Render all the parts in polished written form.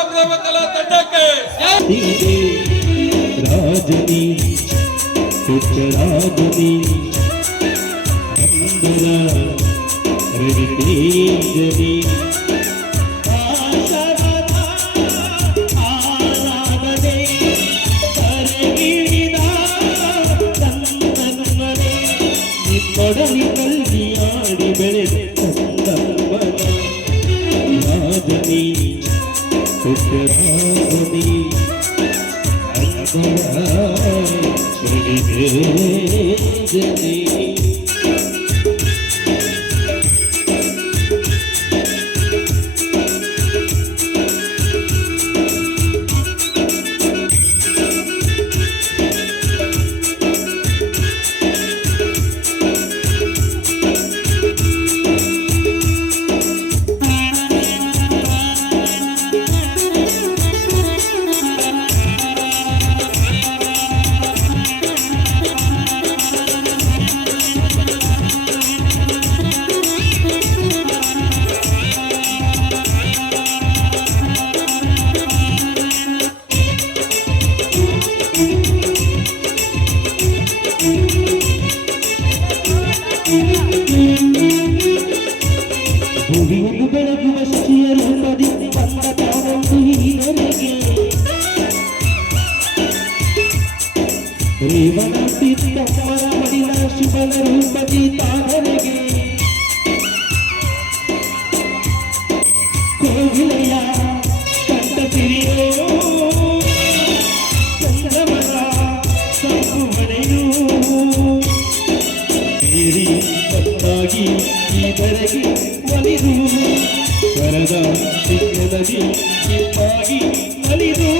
ಕಲಾಪ್ರೇಮ ಕಲಾ ತಂಡಕ್ಕೆ ರಾಜನಿ ರಾಜನಿ ರವಿತೇಜನಿ ಆರಾಧನೆ ಕರಗಿಳಿದ ತಂದನಮನೆ ನಿನ್ನೊಡಲಿ ಕಲ್ವಿಯಾಡಿ ಬೆಳೆದ ತಂದನಮನ ರಾಜನಿ ರಾಜನಿ ರವಿತೇಜನಿ ಭೂಮಿಯನ್ನು ಬೆಳಗುವ ಶಚಿಯ ರೂಪದಿ ಬಂದ ತಾನೊಂದು ಹೀರನಿಗೆ ರೇವಣಂತಿದ್ದಮ್ಮರ ಮಡಿಲ ಶಿವನ ರೂಪದಿ ತಾನರಿಗೆ ಕೋಗಿಲೆಯ ಕಂಠ ಸಿರಿಯೋ ಚಂದ್ರಮನ ಸಂಪುಮನೆಯೂ ಹಿರಿ ಕತ್ತಾಗಿ ಈ ಬೆರಗಿ ಒಲಿದು ಸ್ವರದ ಸಿಕ್ಕದಲ್ಲಿ ಕಿಪ್ಪಾಗಿ ಒಲಿದು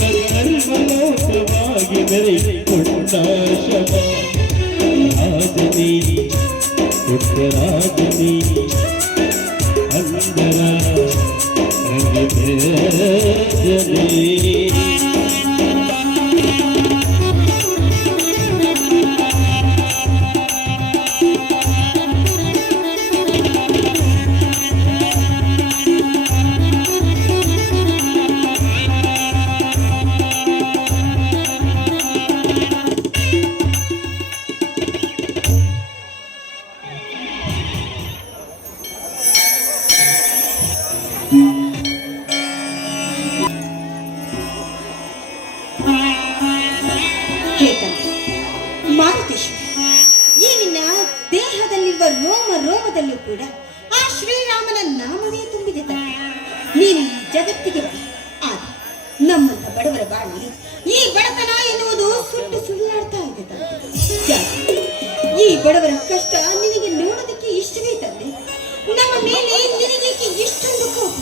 ಗರ್ವಲೋಕವಾಗಿ ಬೆರೆಕೊಂಡ ಶವ ರಾಜನಿ ಪುತ್ರರಾಜನಿ ಅಂದರ ರಂಗಜನಿ ಮಾರುತೇಶ್ವರ, ಈ ನಿನ್ನ ದೇಹದಲ್ಲಿರುವ ರೋಮ ರೋಮದಲ್ಲೂ ಕೂಡ ಆ ಶ್ರೀರಾಮನ ನಾಮವೇ ತುಂಬಿದೆ. ನೀನು ಈ ಜಗತ್ತಿಗೆ ಆದ್ರೆ ನಮ್ಮಂತ ಬಡವರ ಬಾಳಲ್ಲಿ ಈ ಬಡತನ ಎನ್ನುವುದು ಸುಟ್ಟು ಸುಳ್ಳಾಡ್ತಾ ಇದೆ. ಈ ಬಡವರ ಕಷ್ಟ ನಿನಗೆ ನೋಡೋದಕ್ಕೆ ಇಷ್ಟವೇ ತಂದೆ. ನಮ್ಮ ಮೇಲೆ ನಿನಗೇಕೆ ಇಷ್ಟೊಂದು ಕೋಪ?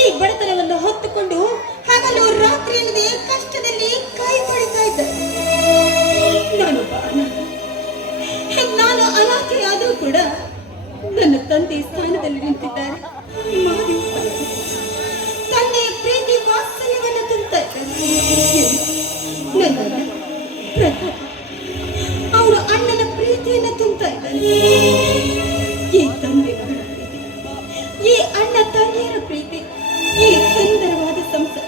ಈ ಬಡತನವನ್ನು ಹೊತ್ತುಕೊಂಡು ಹಗಲು ರಾತ್ರಿ ಎನ್ನದೆ ಕಷ್ಟದಲ್ಲಿ ಕೈ ಪಡಿತಾ ಇದ್ದಾರೆ. ನಾನು ಅನಾಥೆಯಾದರೂ ಕೂಡ ನನ್ನ ತಂದೆ ಸ್ಥಾನದಲ್ಲಿ ನಿಂತಿದ್ದಾರೆ. ತಂದೆಯ ಪ್ರೀತಿ ವಾತ್ಸಲ್ಯವನ್ನು ತುಂಬ್ತಾ ಇದ್ದಾರೆ. ನನ್ನ ಪ್ರತಾಪ್ ಅವರು ಅಣ್ಣನ ಪ್ರೀತಿಯನ್ನು ತುಂಬ್ತಾ ಇದ್ದಾರೆ. ಈ ತಂದೆ ಮಗಳ ಪ್ರೀತಿ, ಈ ಅಣ್ಣ ತಂಗಿಯರ ಪ್ರೀತಿ, ಈ ಸುಂದರವಾದ ಸಂಸಾರ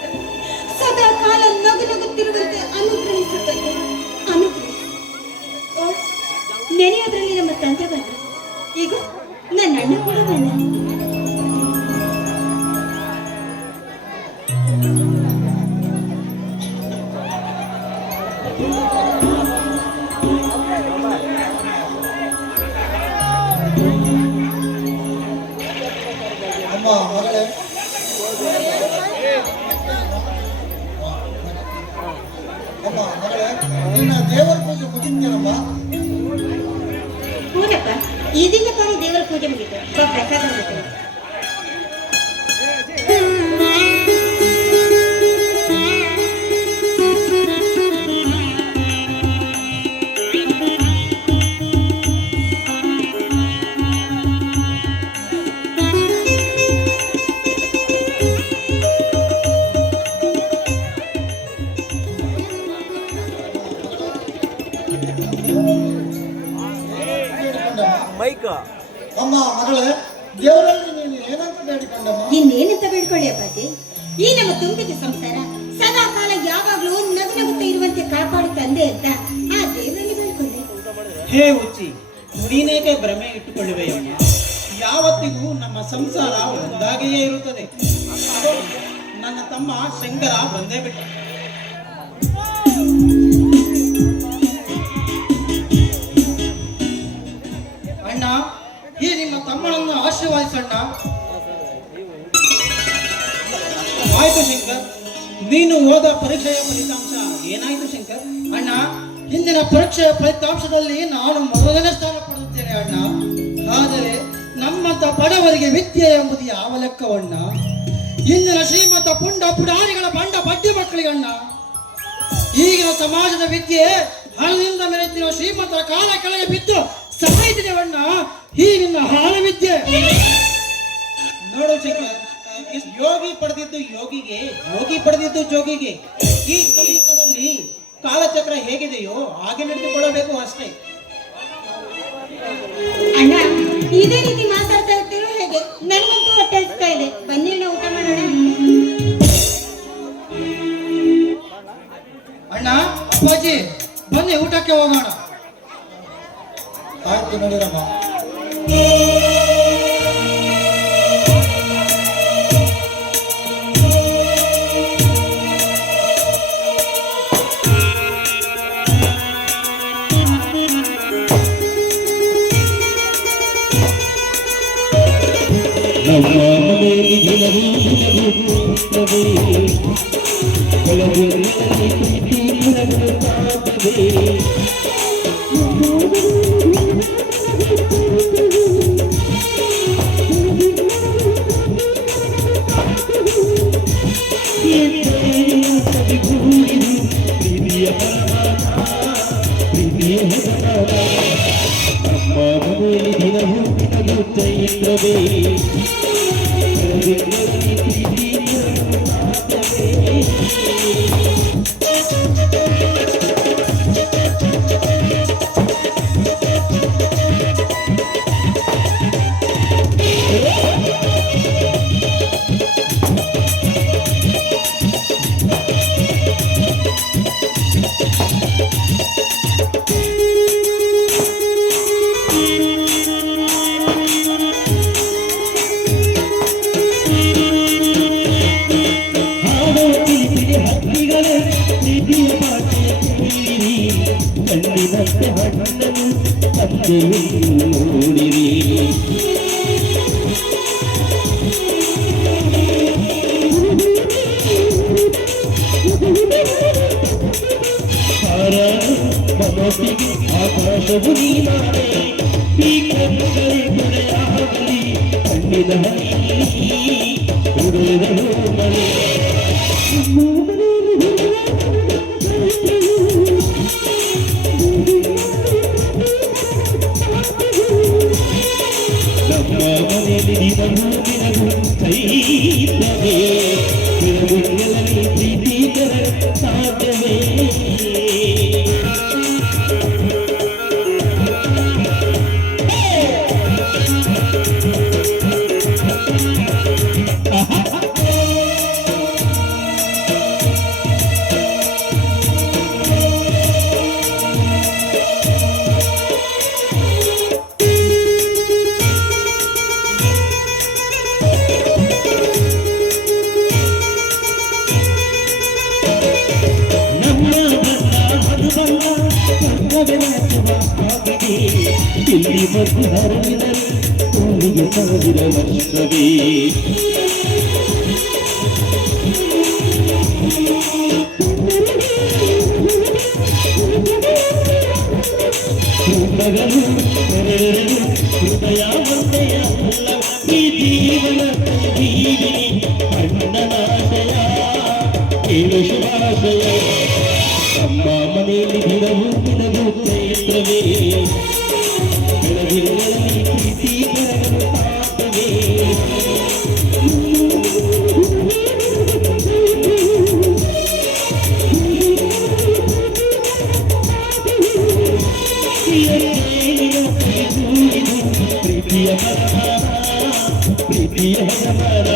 ಸದಾ ಕಾಲ ನಗು ನಗುತ್ತಿರುವಂತೆ ಅನುಗ್ರಹಿಸುತ್ತದೆ. ನೆನೆಯೋದ್ರಲ್ಲಿ ನಮ್ಮ ತಂದೆ ಬಂದ, ಈಗ ನನ್ನ ಅಣ್ಣ ಕೂಡ ಬಂದ. ಅಮ್ಮ ಮಗಳೇ, ಅಮ್ಮ ಮಗಳೇ, ನಿನ್ನ ದೇವರ ಪೂಜೆ ಮುಗಿದ್ಯೇನಮ್ಮ? ಹೌದಪ್ಪ, ಇದೀಗ ತಾನೇ ದೇವರ ಪೂಜೆ ಮುಗಿತು. ಪ್ರಸಾದ ಮುಗಿತು. ಅಮ್ಮ ಮಗಳೇ, ದೇವರಲ್ಲಿ ನೀನು ಏನಂತ ಬೇಡಿಕೊಂಡಮ್ಮ? ಇನ್ನೇನಂತ ಬೇಡ್ಕೊಳ್ಳಿ ಅಪ್ಪಾಜಿ. ಈ ನಮ್ಮ ತುಂಬಿದ ಸಂಸಾರ ಸದಾ ಕಾಲ ಯಾವಾಗ್ಲೂ ನಗುನಗುತ್ತಾ ಇರುವಂತೆ ಕಾಪಾಡು ತಂದೆ ಅಂತ ಆ ದೇವರಲ್ಲಿ ಬೇಡ್ಕೊಂಡೆ. ಹೇ ಹುಚ್ಚಿ, ನೀನೇಕೆ ಭ್ರಮೆ ಇಟ್ಟುಕೊಳ್ಳುವೆಯಮ್ಮ? ಯಾವತ್ತಿಗೂ ನಮ್ಮ ಸಂಸಾರ ಒಂದಾಗಿಯೇ ಇರುತ್ತದೆ. ನನ್ನ ತಮ್ಮ ಶಂಕರ ಬಂದೇ ಬಿಟ್ಟ. ಅಣ್ಣ, ಈ ನಿಮ್ಮ ತಮ್ಮನನ್ನು ಆಶೀರ್ವಾದಿಸಣ್ಣ. ಆಯ್ತು ಶಂಕರ್, ನೀನು ಓದ ಪರೀಕ್ಷೆಯ ಫಲಿತಾಂಶ ಏನಾಯ್ತು ಶಂಕರ್? ಅಣ್ಣ, ಹಿಂದಿನ ಪರೀಕ್ಷೆಯ ಫಲಿತಾಂಶದಲ್ಲಿ ನಾನು ಮೊದಲನೇ ಸ್ಥಾನ ಪಡೆಯುತ್ತೇನೆ ಅಣ್ಣ. ಆದರೆ ನಮ್ಮಂತ ಬಡವರಿಗೆ ವಿದ್ಯೆ ಎಂಬುದು ಯಾವ ಲೆಕ್ಕವಣ್ಣ? ಇಂದಿನ ಶ್ರೀಮಂತ ಪುಂಡ ಪುಡಾರಿಗಳ ಬಂಡ ಬಡ್ಡಿ ಮಕ್ಕಳಿಗೆ ಅಣ್ಣ. ಈಗಿನ ಸಮಾಜದ ವಿದ್ಯೆ ಹಣದಿಂದ ಮೆರೆತಿರುವ ಶ್ರೀಮಂತರ ಕಾಲ ಕೆಳಗೆ ಬಿದ್ದು ಸಾಯ್ತಿದೆವಣ್ಣ ಈ ನಿನ್ನ ಹಾಳ ವಿದ್ಯೆ. ನೋಡು ಶಂಕರ್, ಯೋಗಿ ಪಡೆದಿದ್ದು ಯೋಗಿಗೆ, ಯೋಗಿ ಪಡೆದಿದ್ದು ಜೋಗಿಗೆ. ಈ ಕಲಿಯುಗದಲ್ಲಿ ಕಾಲಚಕ್ರ ಹೇಗಿದೆಯೋ ಹಾಗೆ ನಡೆದುಕೊಳ್ಳಬೇಕು ಅಷ್ಟೇ. ಅಣ್ಣ, ಇದೇ ರೀತಿ ಮಾತಾಡ್ತಾ ಇರ್ತೀರೋ ಹೇಗೆ? ನನಗಂತೂ ಹೊಟ್ಟೆ ಹಸ್ತಾ ಇದೆ. ಬನ್ನಿ ಅಣ್ಣ, ಊಟ ಮಾಡೋಣ. ಅಣ್ಣ, ಅಪ್ಪಾಜಿ ಬನ್ನಿ ಊಟಕ್ಕೆ ಹೋಗೋಣ. ಆಯ್ತು ನಡೀರಮ್ಮ. ನಮ್ಮ ಮನೆಯಲ್ಲಿ ದಿನವೂ ದಿನವೂ ಕೆಲವರಲ್ಲಿ ಪ್ರೀತಿ ಬೆಳಗುತ್ತಾಗಿದೆ. ಪ್ರೀತಿಯ ನಮ್ಮ ಮನೆಯಲ್ಲಿ ದಿನವೂ ದಿನವೂ ಚೈತ್ರವೇ ಕಣ್ಣಿನಂತೆ ಹಣ್ಣನು ನೋಡಿರಿ. ಮನಸ್ಸಿಗೆ ಆಕಾಶವು ನೀನಾದೆ, ಈ ಕಣ್ಣುಗಳೇ ಕೊಡೆಯಾಗಲಿ ಕಣ್ಣಿನ ಹುಡುಗರು ಮನೆ. ನಮ್ಮ ಮನೆಯಲ್ಲಿ ದಿನವೂ ದಿನವೂ ಚೈತ್ರವೇ ಬಿರುಗುಗಳಲ್ಲಿ ಪ್ರೀತಿಕರ ಸಾಧ್ಯವೇ. ಇಲ್ಲಿ ಮತ್ತು ಹರವಿನಲ್ಲಿ ಭೂಮಿಗೆ 1000 ವರ್ಷವೇ. ಹೃದಯಗಳು ಹೃದಯ ಒಂದೆಯ ಅಲ್ಲ, ಈ ಜೀವನ ಜೀವಿನಿ ಅಣ್ಣನಾಶಯ ಕೇಳು ಶುಭಾಶಯ. ನಮ್ಮ ಮನೆಯಲ್ಲಿ ದಿನವೂ ದಿನವೂ ಚೈತ್ರವೇ ಬೆಳಗಿರುಗಳಲ್ಲಿ ಪ್ರೀತಿ ಬೆಳಗಲು ಸಾಧ್ಯವೇ. ಪ್ರೀತಿಯ ಬರಹ ಪ್ರೀತಿಯ ವರಮಾನ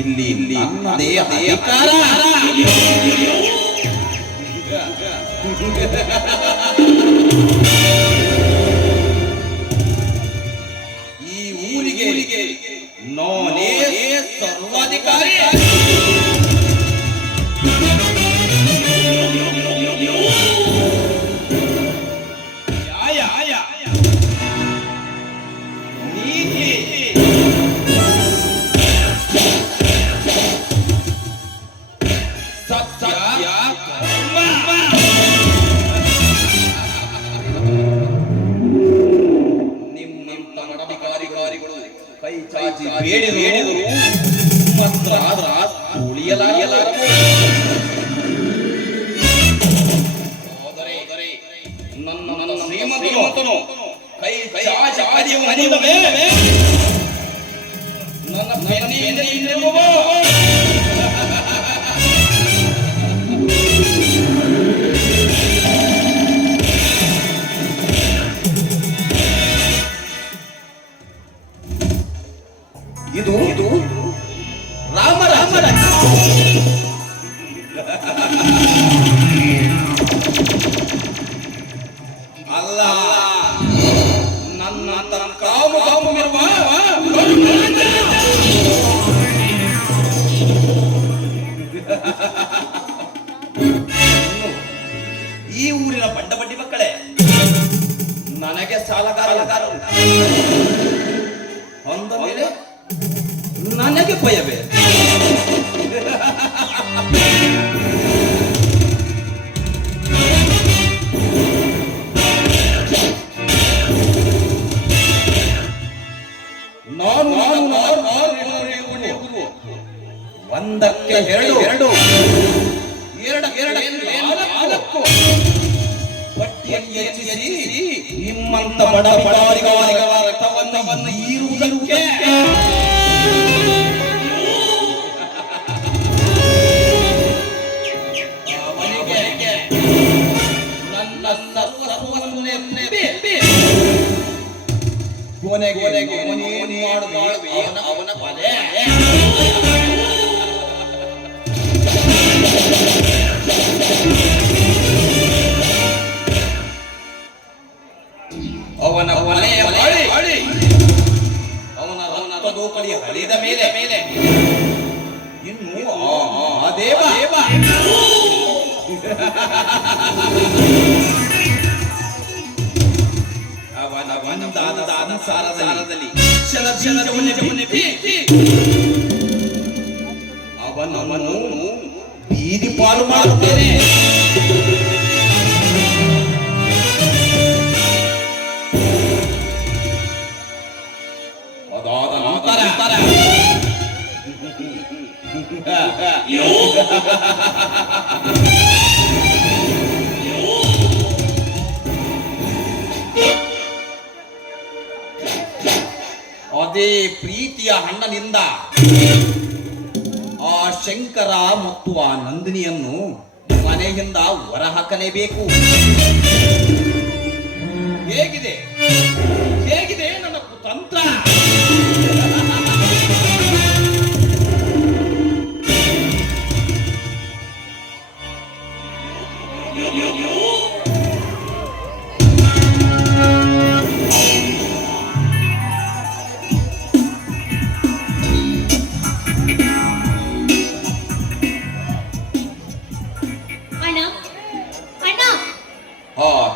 ಇಲ್ಲಿ ನನ್ನದೇ ಅಧಿಕಾರ. ಈ ಊರಿಗೆ ನಾನೇ ಸರ್ವಾಧಿಕಾರಿ. ನೀತಿ ಸತ್ಯ ಕರ್ಮ. ನಿಮ್ಮಂತ ಅಧಿಕಾರಿಗಳು ಕೈ ಚಾಚಿ ಬೇಡಿದರು ಮಾತ್ರ ಉಳಿಯಲಾರದು. ನನ್ನ ಶ್ರೀಮಂತನು ಕೈ ಚಾಚಿ ಮನಿವೇ ನನ್ನ ಬೆನ್ನಿನಿಲ್ಲುವ ಇದು ರಾಮ ಅಲ್ಲ ನನ್ನ ಕಾಮು ಕಾಮು ಇರುವ ಈ ಊರಿನ ಬಂಡ ಬಡ್ಡಿ ಮಕ್ಕಳೇ, ನನಗೆ ಸಾಲಗಾರರು ಅಂದ ಮೇಲೆ ನನಗೆ ಭಯವೇ? ನಾನು ಒಂದಕ್ಕೆ ಎರಡು ನಾಲ್ಕು ಪಟ್ಟಿಯಲ್ಲಿ ಹೆಚ್ಚಿಸಿ ನಿಮ್ಮಂತ ಬಡ ಬಡವರಿಗವರ ರಕ್ತವನ್ನು ಹೀರುವುದಕ್ಕೆ ಅವನಿಗೆ ನನ್ನ ಸರ್ವಸ್ವವನ್ನೇ ಕೊನೆಗೆ ಅವನೇನು ಮಾಡುವೆ ಅವನ ಕೊಲೆ. ಅವನ ಕೊಲೆಯ ಮಾಡಿ ಅವನ ರಕ್ತದೋಕಳಿ ಹರಿದ ಮೇಲೆ ಇನ್ನು ಆ ದೇವ ಅವನ ಬಂದಾದ ಸಂಸಾರದಲ್ಲಿ ಅವನನ್ನು ಬೀದಿ ಪಾಲು ಮಾಡುತ್ತೇನೆ. ಅದಾದ ನಂತರ ಅದೇ ಪ್ರೀತಿಯ ಹಣ್ಣನಿಂದ ಆ ಶಂಕರ ಮತ್ತು ಆ ನಂದಿನಿಯನ್ನು ಮನೆಯಿಂದ ಹೊರಹಾಕಲೇಬೇಕು. ಹೇಗಿದೆ ಹೇಗಿದೆ ನನ್ನ ಕುತಂತ್ರ?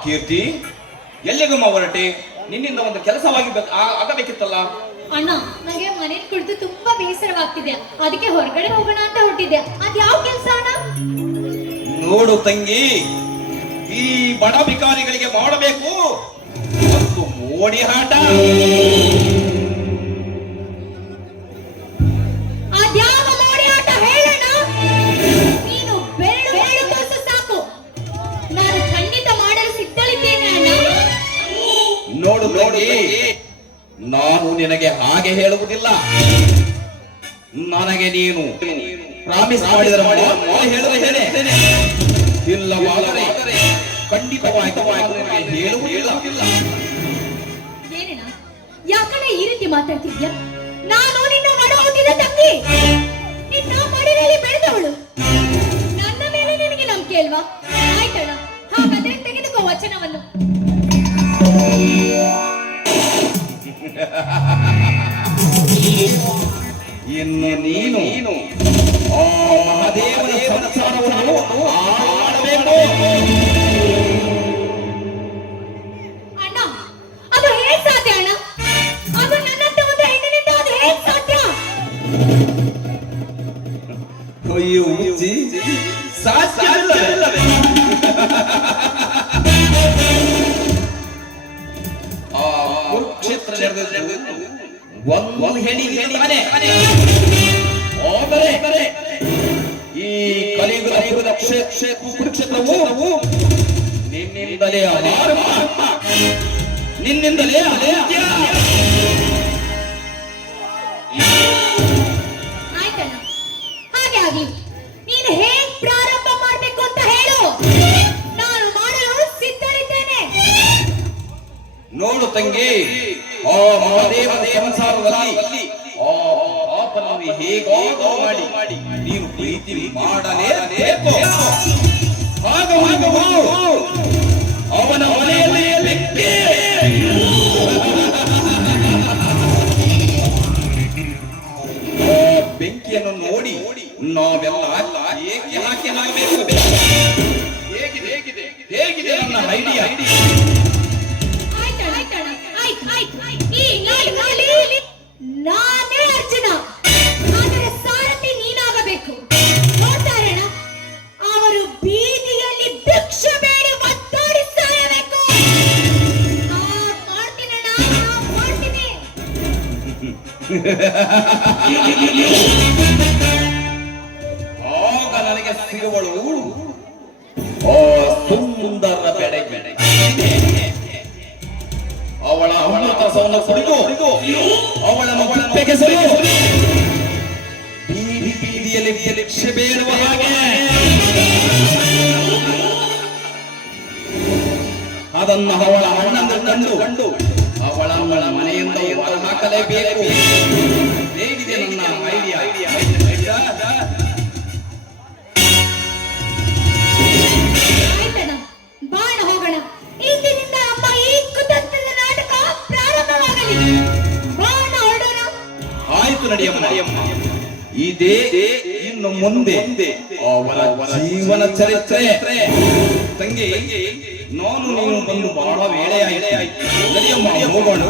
ಕೀರ್ತಿ, ಎಲ್ಲಿಗಮ್ಮ ಹೊರಟೆ? ನಿನ್ನಿಂದ ಒಂದು ಕೆಲಸವಾಗಿ ಆಗಬೇಕಿತ್ತಲ್ಲ. ಅಣ್ಣ, ನನಗೆ ಮನೇಲಿ ಕುಳಿತು ತುಂಬಾ ಬೇಸರವಾಗ್ತಿದೆ, ಅದಕ್ಕೆ ಹೊರಗಡೆ ಹೋಗೋಣ ಅಂತ ಹೊರಟಿದ್ದೆ. ಅದ್ ಯಾವ ಕೆಲಸ ಅಣ್ಣ? ನೋಡು ತಂಗಿ, ಈ ಬಡ ಭಿಕಾರಿಗಳಿಗೆ ಮಾಡಬೇಕು ಮತ್ತು ಮೋಡಿ ಆಟ. ಅದ್ಯಾವ ಮೋಡಿ ಆಟ ಹೇಳೋಣ? ನೀನು ಬೆರಳು ತೋರಿಸು ಸಾಕು, ನಾನು ಖಂಡಿತ ಮಾಡಲು ಸಿದ್ಧಳಿದ್ದೇನೆ ಅಣ್ಣ. ನೋಡು ನೋಡಿ, ನಾನು ನಿನಗೆ ಹಾಗೆ ಹೇಳುವುದಿಲ್ಲ. ನನಗೆ ನೀನು ಪ್ರಾಮಿಸ್ ಮಾಡಿದರೆ ಹೇಳುತ್ತೇನೆ, ಇಲ್ಲವಾದರೆ ಖಂಡಿತವಾಗಿ ಹೇಳುವುದಿಲ್ಲ. ಏನಣ್ಣ, ಯಾಕಣ್ಣ ಈ ರೀತಿ ಮಾತಾಡ್ತಿದ್ಯಾ? ನಾನು ನಿನ್ನ ಒಡ ಹುಟ್ಟಿದ ತಂಗಿ, ನಿನ್ನ ಮಡಿಲಲ್ಲಿ ಬೆಳೆದವಳು. ನನ್ನ ಮೇಲೆ ನಿನಗೆ ನಂಬಿಕೆ ಅಲ್ವಾ? ಆಯ್ತಣ್ಣ, ಹಾಗಾದ್ರೆ ತೆಗೆದುಕೋ ವಚನವನ್ನು. ಇನ್ನು ನೀನು ಆ ಮಹಾದೇವನ ಸಂಸಾರವನ್ನು ಮಾಡಬೇಕು. ಅಣ್ಣ, ಅದು ಹೇಗೆ ಸಾಧ್ಯ ಅಣ್ಣ? ಅದು ನನ್ನಂತ ಒಂದು ಹೆಣ್ಣಿನಿಂದ ಅದು ಹೇಗೆ ಸಾಧ್ಯ? ಅಯ್ಯೋ ಹುಚ್ಚಿ, ಸಾಧ್ಯವಿಲ್ಲವೇ? ಆ ಕುರುಕ್ಷೇತ್ರ ನಡೆದಿದ್ದು ಒಂದು ಹೆಣ್ಣಿಗೆ ಆದರೆ ಈ ಕಲಿಯುಗದ ಕುರುಕ್ಷೇತ್ರವು ನಿನ್ನಿಂದಲೇ ಆರಂಭ, ನಿನ್ನಿಂದಲೇ ಅಂತ್ಯ. ಆಯ್ತಣ್ಣ, ಹಾಗೆ ಆಗ್ಲಿ. ನೀನು ಹೇಗ್ ಪ್ರಾರಂಭ ಮಾಡ್ಬೇಕು ಅಂತ ಹೇಳು, ನಾನು ಮಾಡಲು ಸಿದ್ಧರಿದ್ದೇನೆ. ನೋಡು ತಂಗಿ, ಆ ಮಹಾದೇವನ ಸಂಸಾರದಲ್ಲಿ ಆ ಪಾಪನನ್ನು ಹೇಗಾಗೋ ಮಾಡಿ ನೀನು ಪ್ರೀತಿ ಮಾಡಲೇಬೇಕು. ಆಗವಾಗವೋ ಅವನ ಮನೆಯಲ್ಲಿ ಬೆಂಕಿ. ಆ ಬೆಂಕಿಯನ್ನು ನೋಡಿ ನಾವೆಲ್ಲ ಏಕೆ ಹಾಕಿ ಹಾಕಬೇಕು? ಹೇಗಿದೆ ನನ್ನ ಐಡಿಯಾ? ನಾನೇ ಅರ್ಜುನ, ಅದರ ಸಾರಥಿ ನೀನಾಗಬೇಕು. ನೋಡ್ತಾರಣ, ಅವರು ಬೀದಿಯಲ್ಲಿ ಭಿಕ್ಷೆ ಬೇಡಿ ಒತ್ತಾಡಿ ಸಾಯಬೇಕು. ಮಾಡ್ತೀನಣ್ಣ, ಮಾಡ್ತೀನಿ. ಆಗ ನನಗೆ ಸಿಗುವಳು ಆ ಸುಂದರ ಬೆಳಗ್ಗೆ. ಅವಳ ಅಮೃತ ರಸವನ್ನು ಕುಡಿದು ಅವಳನ್ನು ತೆಗೆಸಲು ಬೀದಿಯಲ್ಲಿ ಭಿಕ್ಷೆ ಬೇಡುವ ಹಾಗೆ ಅದನ್ನು ಅವಳ ಅಣ್ಣಂದು ಕಂಡು ಅವಳ ಮನೆಯಿಂದ ಹೊರ ಹಾಕಲೇಬೇಕು. ಹೇಗಿದೆ ನನ್ನ ಐಡಿಯಾ? ಆಯ್ತಣ್ಣ, ಬಾಣ ಹೋಗೋಣ. ಇಂದಿನಿಂದ ನಮ್ಮ ಈ ಕುತಂತ್ರದ ನಾಟಕ ಪ್ರಾರಂಭವಾಗಲಿ. ಬಾಣ ಹೊರಡೋಣ. ಆಯ್ತು ನಡಿಯಮ್ಮ. ಇದೇ ಇನ್ನು ಮುಂದೆ ಅವರ ಜೀವನ ಚರಿತ್ರೆ. ತಂಗಿ, ನಾನು ನೀನು ಬಂದು ಬಹಳ ವೇಳೆ ಆಯ್ತು. ನಡಿಯಮ್ಮ, ಹೋಗೋಣ.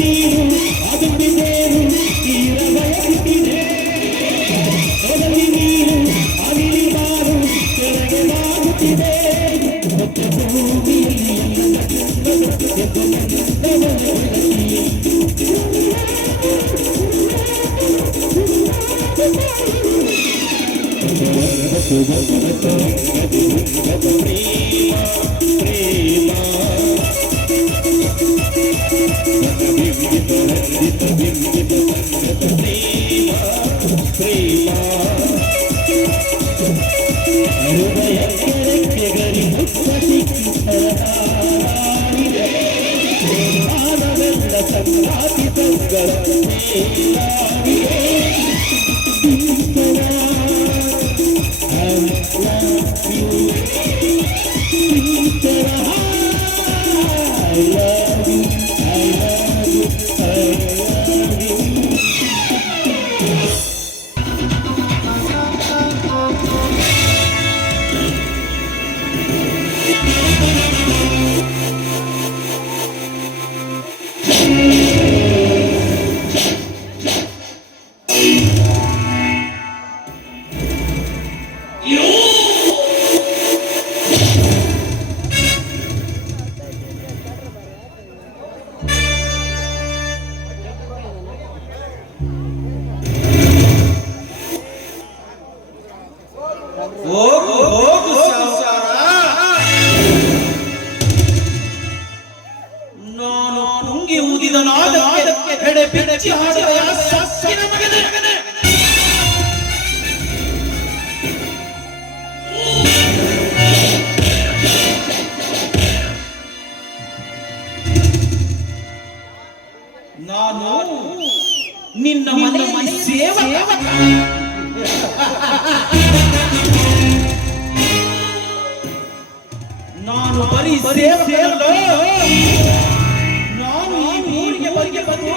ನೀನು ಹೋಗು ಹೋಗು ಸಾರ. ನಾನು ಪುಂಗಿ ಊದಿದ ನಾದಕ್ಕೆ ಹೆಡೆ ಬಿಚ್ಚಿ ಹಾಡುವ ಸಸ್ಯನ ಮಗನೇ. ನಾನು ನಿನ್ನ ಮನೆ ಸೇವಕ. ನಾನು ಬರೀ ಸೇವಕನಲ್ಲ. ನಾನು ಈ ಊರಿಗೆ ಬಂದು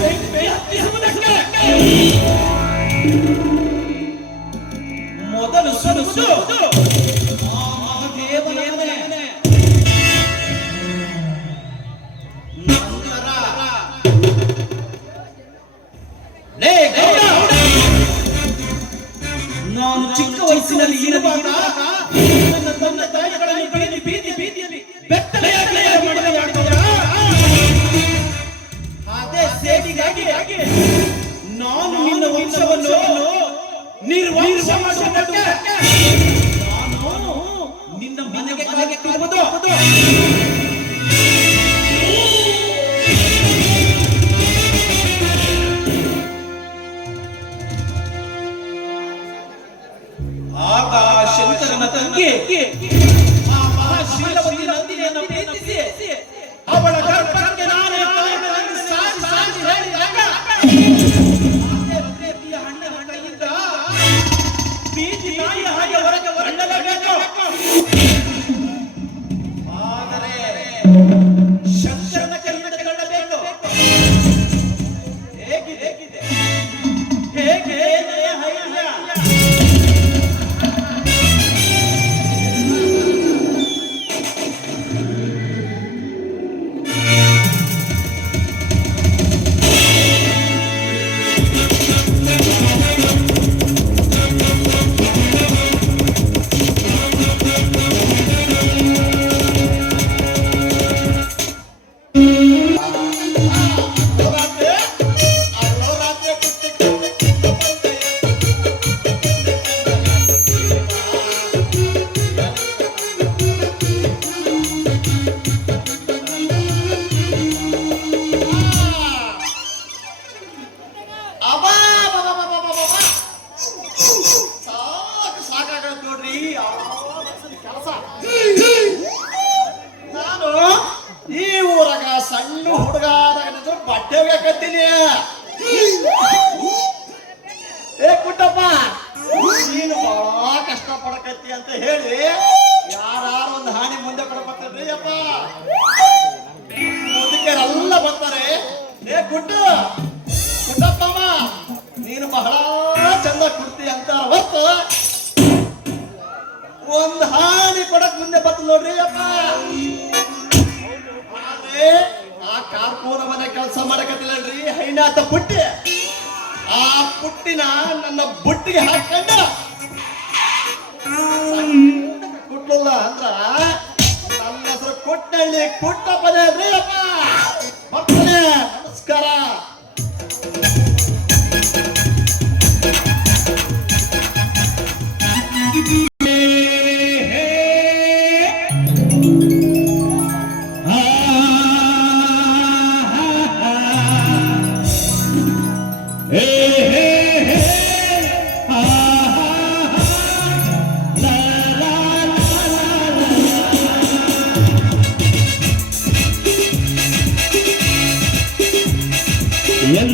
ಬೆಂಕಿ ಹತ್ತಿಸುವುದಕ್ಕೆ ಮೊದಲು ಸುಡುವುದು ಆ ಮಹಾದೇವನ ಮನೆ. ನಂತರ ಲೇ ಗೌಡ, ನಾನು ಚಿಕ್ಕ ವಯಸ್ಸಿನಲ್ಲಿ ಇರುವಾಗ ನನ್ನ ತಂದೆ ತಾಯಿಗಳನ್ನು ಬೀದಿಯಲ್ಲಿ ಬೆತ್ತಲೆಯಾಗಿ ಮಾಡಿದ ಅದೇ ಸೇಡಿಗಾಗಿ ನಾನು ನಿನ್ನ ವಂಶವನ್ನು ನಿರ್ವಂಶ ಮಾಡುವುದಕ್ಕೆ ನಾನು ನಿನ್ನ ಮನೆಗೆ ಕಾಲಿಟ್ಟಿರುವುದು. ಆಗ ಶಂಕರನ ತಂಗಿ ಆ ಮಹಾಶೀಲವತಿ ನಂದಿನಿಯನ್ನು ಪ್ರೀತಿಸಿ ಅವಳ ಗರ್ಭಕ್ಕೆ ನಾನೇ ಕಾರಣವೆಂದು ಸಾರಿ ಹೇಳಿದಾಗ ಪ್ರೀತಿಯ ಅಣ್ಣನ ಕೈಯಿಂದ ಬೀದಿ ನಾಯಿಯ ಹಾಗೆ ಹೊರಗೆ ಹೊರಡಲೇಬೇಕು. ಆದರೆ ಶಂಕರನ ಕೈಯಿಂದ ತಗೊಳ್ಳಬೇಕು. ಹೇಗಿದೆ ಹೇಗೆ ಹೈಯ ಸಾಕಾಗತ್ ನೋಡ್ರಿ ಕೆಲಸ. ನಾನು ಈ ಊರಾಗ ಸಣ್ಣ ಹುಡುಗಾದಾಗ ಬಟ್ಟೆ ಬೇಕತ್ತೀನಿ. ಏ ಕುಟ್ಟಪ್ಪ, ನೀನು ಬಹಳ ಕಷ್ಟ ಪಡಕತ್ತಿ ಅಂತ ಹೇಳಿ ಯಾರು ಒಂದು ಹಾನಿ ಮುಂದೆ ಕೊಡಬರ್ತಾರ್ರಿ ಅಪ್ಪ. ಮುದುಕರೆಲ್ಲ ಬರ್ತಾರೆ. ಏ ಕುಟ್ಟಪ್ಪ, ನೀನು ಬಹಳ ಚಂದ ಕುಡ್ತಿ ಅಂತ ಹೊತ್ತು ಒಂದು ಹಾನಿ ಕೊಡಕ್ ಮುಂದೆ ಬರ್ತದೆ ನೋಡ್ರಿ ಅಪ್ಪ. ಆದ್ರೆ ಆ ಕಾರ್ಪೂರ ಮನೆ ಕೆಲಸ ಮಾಡಕತ್ತಿಲ್ಲಲ್ರಿ ಹೈನಾಥ ಪುಟ್ಟಿ. ಆ ಪುಟ್ಟಿನ ನನ್ನ ಬುಟ್ಟಿಗೆ ಹಾಕೊಂಡ ಕುಟ್ಲಿಲ್ಲ ಅಂದ್ರ ನನ್ನ ಹೆಸರು ಕುಟ್ಟಳ್ಳಿ ಕುಟ್ಟಪ್ಪನೇ ಅಲ್ರಿ ಅಪ್ಪ. ಬರ್ತಾನೆ. ನಮಸ್ಕಾರ. ಹೇ ಹೇ ಹೇ ಆ ಲಾ ಲಾ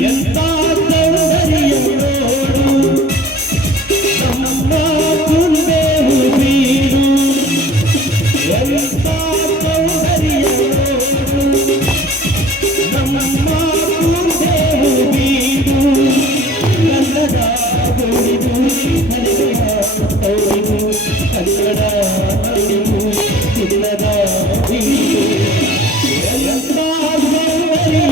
ಎಂತ ಸೌಂದರ್ಯ ನೋಡು ನಮ್ಮ ಕುಂಬೆ ಬೀರು ಎಂತ ಸೌಂದರ್ಯ ನೋಡು ನಮ್ಮ ಕುಂಬೆ ಬೀರು ಕನ್ನಡ ನುಡಿದು ಕನ್ನಡ ನುಡಿದು ಚಿನ್ನದ ಬೀರು ಎಂತ ಸೌಂದರ್ಯ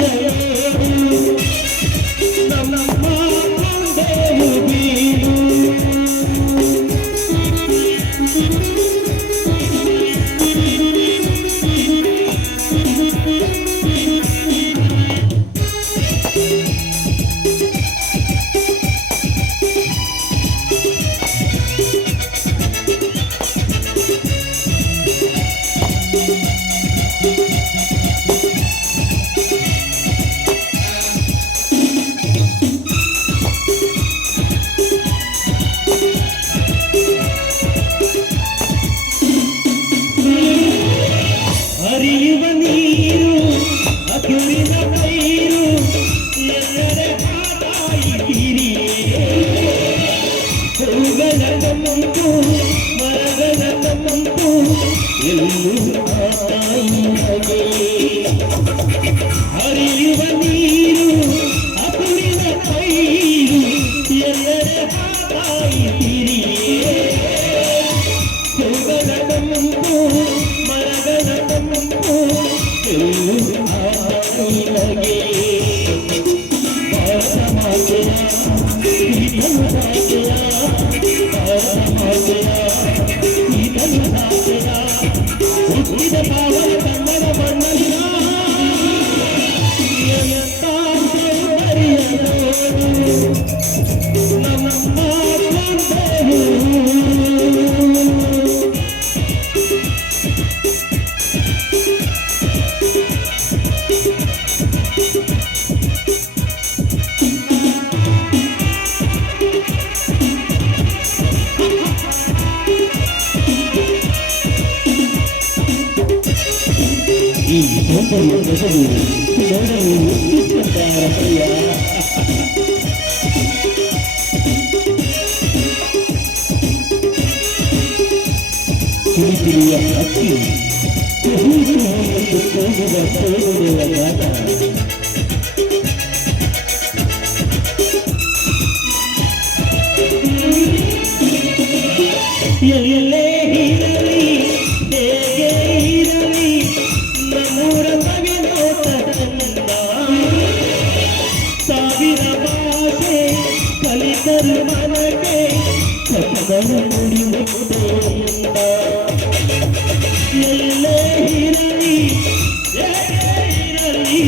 ನಮ್ಮ ಕುಂಬೆ ಬೀರು ಹರಿಯುವ ನೀರು ಹಗುರಿನ ಪೈರು ಎಲ್ಲರ ಹಾಡಾಯಿರಿ ಹೂಗಳ ನಂಬು ಮರಗಳ ನಂಬು ಎಲ್ಲೂ ಹಾಡಾಯಿಗೆ ಹರಿಯುವ ನೀರು ಹಗುರಿನ ಪೈರು ಎಲ್ಲರ ಹಾಡಾಯಿರಿ ಹೂಗಳ ನಂಬು ಮರಗಳ ನಂಬು ಎಲ್ಲೂ ಹಾಡಾಯಿಗೆ ಭಾರತ ಮಾತೆಯ ಇದನ್ನು ಸಾಕೆಯ ಭಾರತ ಮಾತೆಯ ಇದನ್ನು ಸಾಕೆಯ ಹುಟ್ಟಿದ ಪಾವನ ಕನ್ನಡ ಮಣ್ಣಲ್ಲ ಎಂತ ಸೌಂದರ್ಯ ನೋಡು ನಮ್ಮ ಕುಂಬೆ ಈ ಸೌಂದರ್ಯ ಬೆಸರು ನೋಡಲು ಇಷ್ಟುತ್ತಾರೆ ಪ್ರಿಯ ಕಿರಿಕಿರಿಯ ಹಕ್ಕಿ ಹೋಗುವ ಸೋಗುವ ಗಾಟ ಎಲ್ಲೇ ಇರಲಿ ಹೇಗೆ ಇರಲಿ ನಮ್ಮೂರ ಮಗನೋಟ ಚಂದ ಸಾವಿರ ಭಾಷೆ ಕಲಿತರು ಮನಗೆ ಕಥಗಳು ನುಡಿ ಮುಕ್ತೆಯಿಂದ ಎಲ್ಲೇ ಇರಲಿ ಹೇಗೆ ಇರಲಿ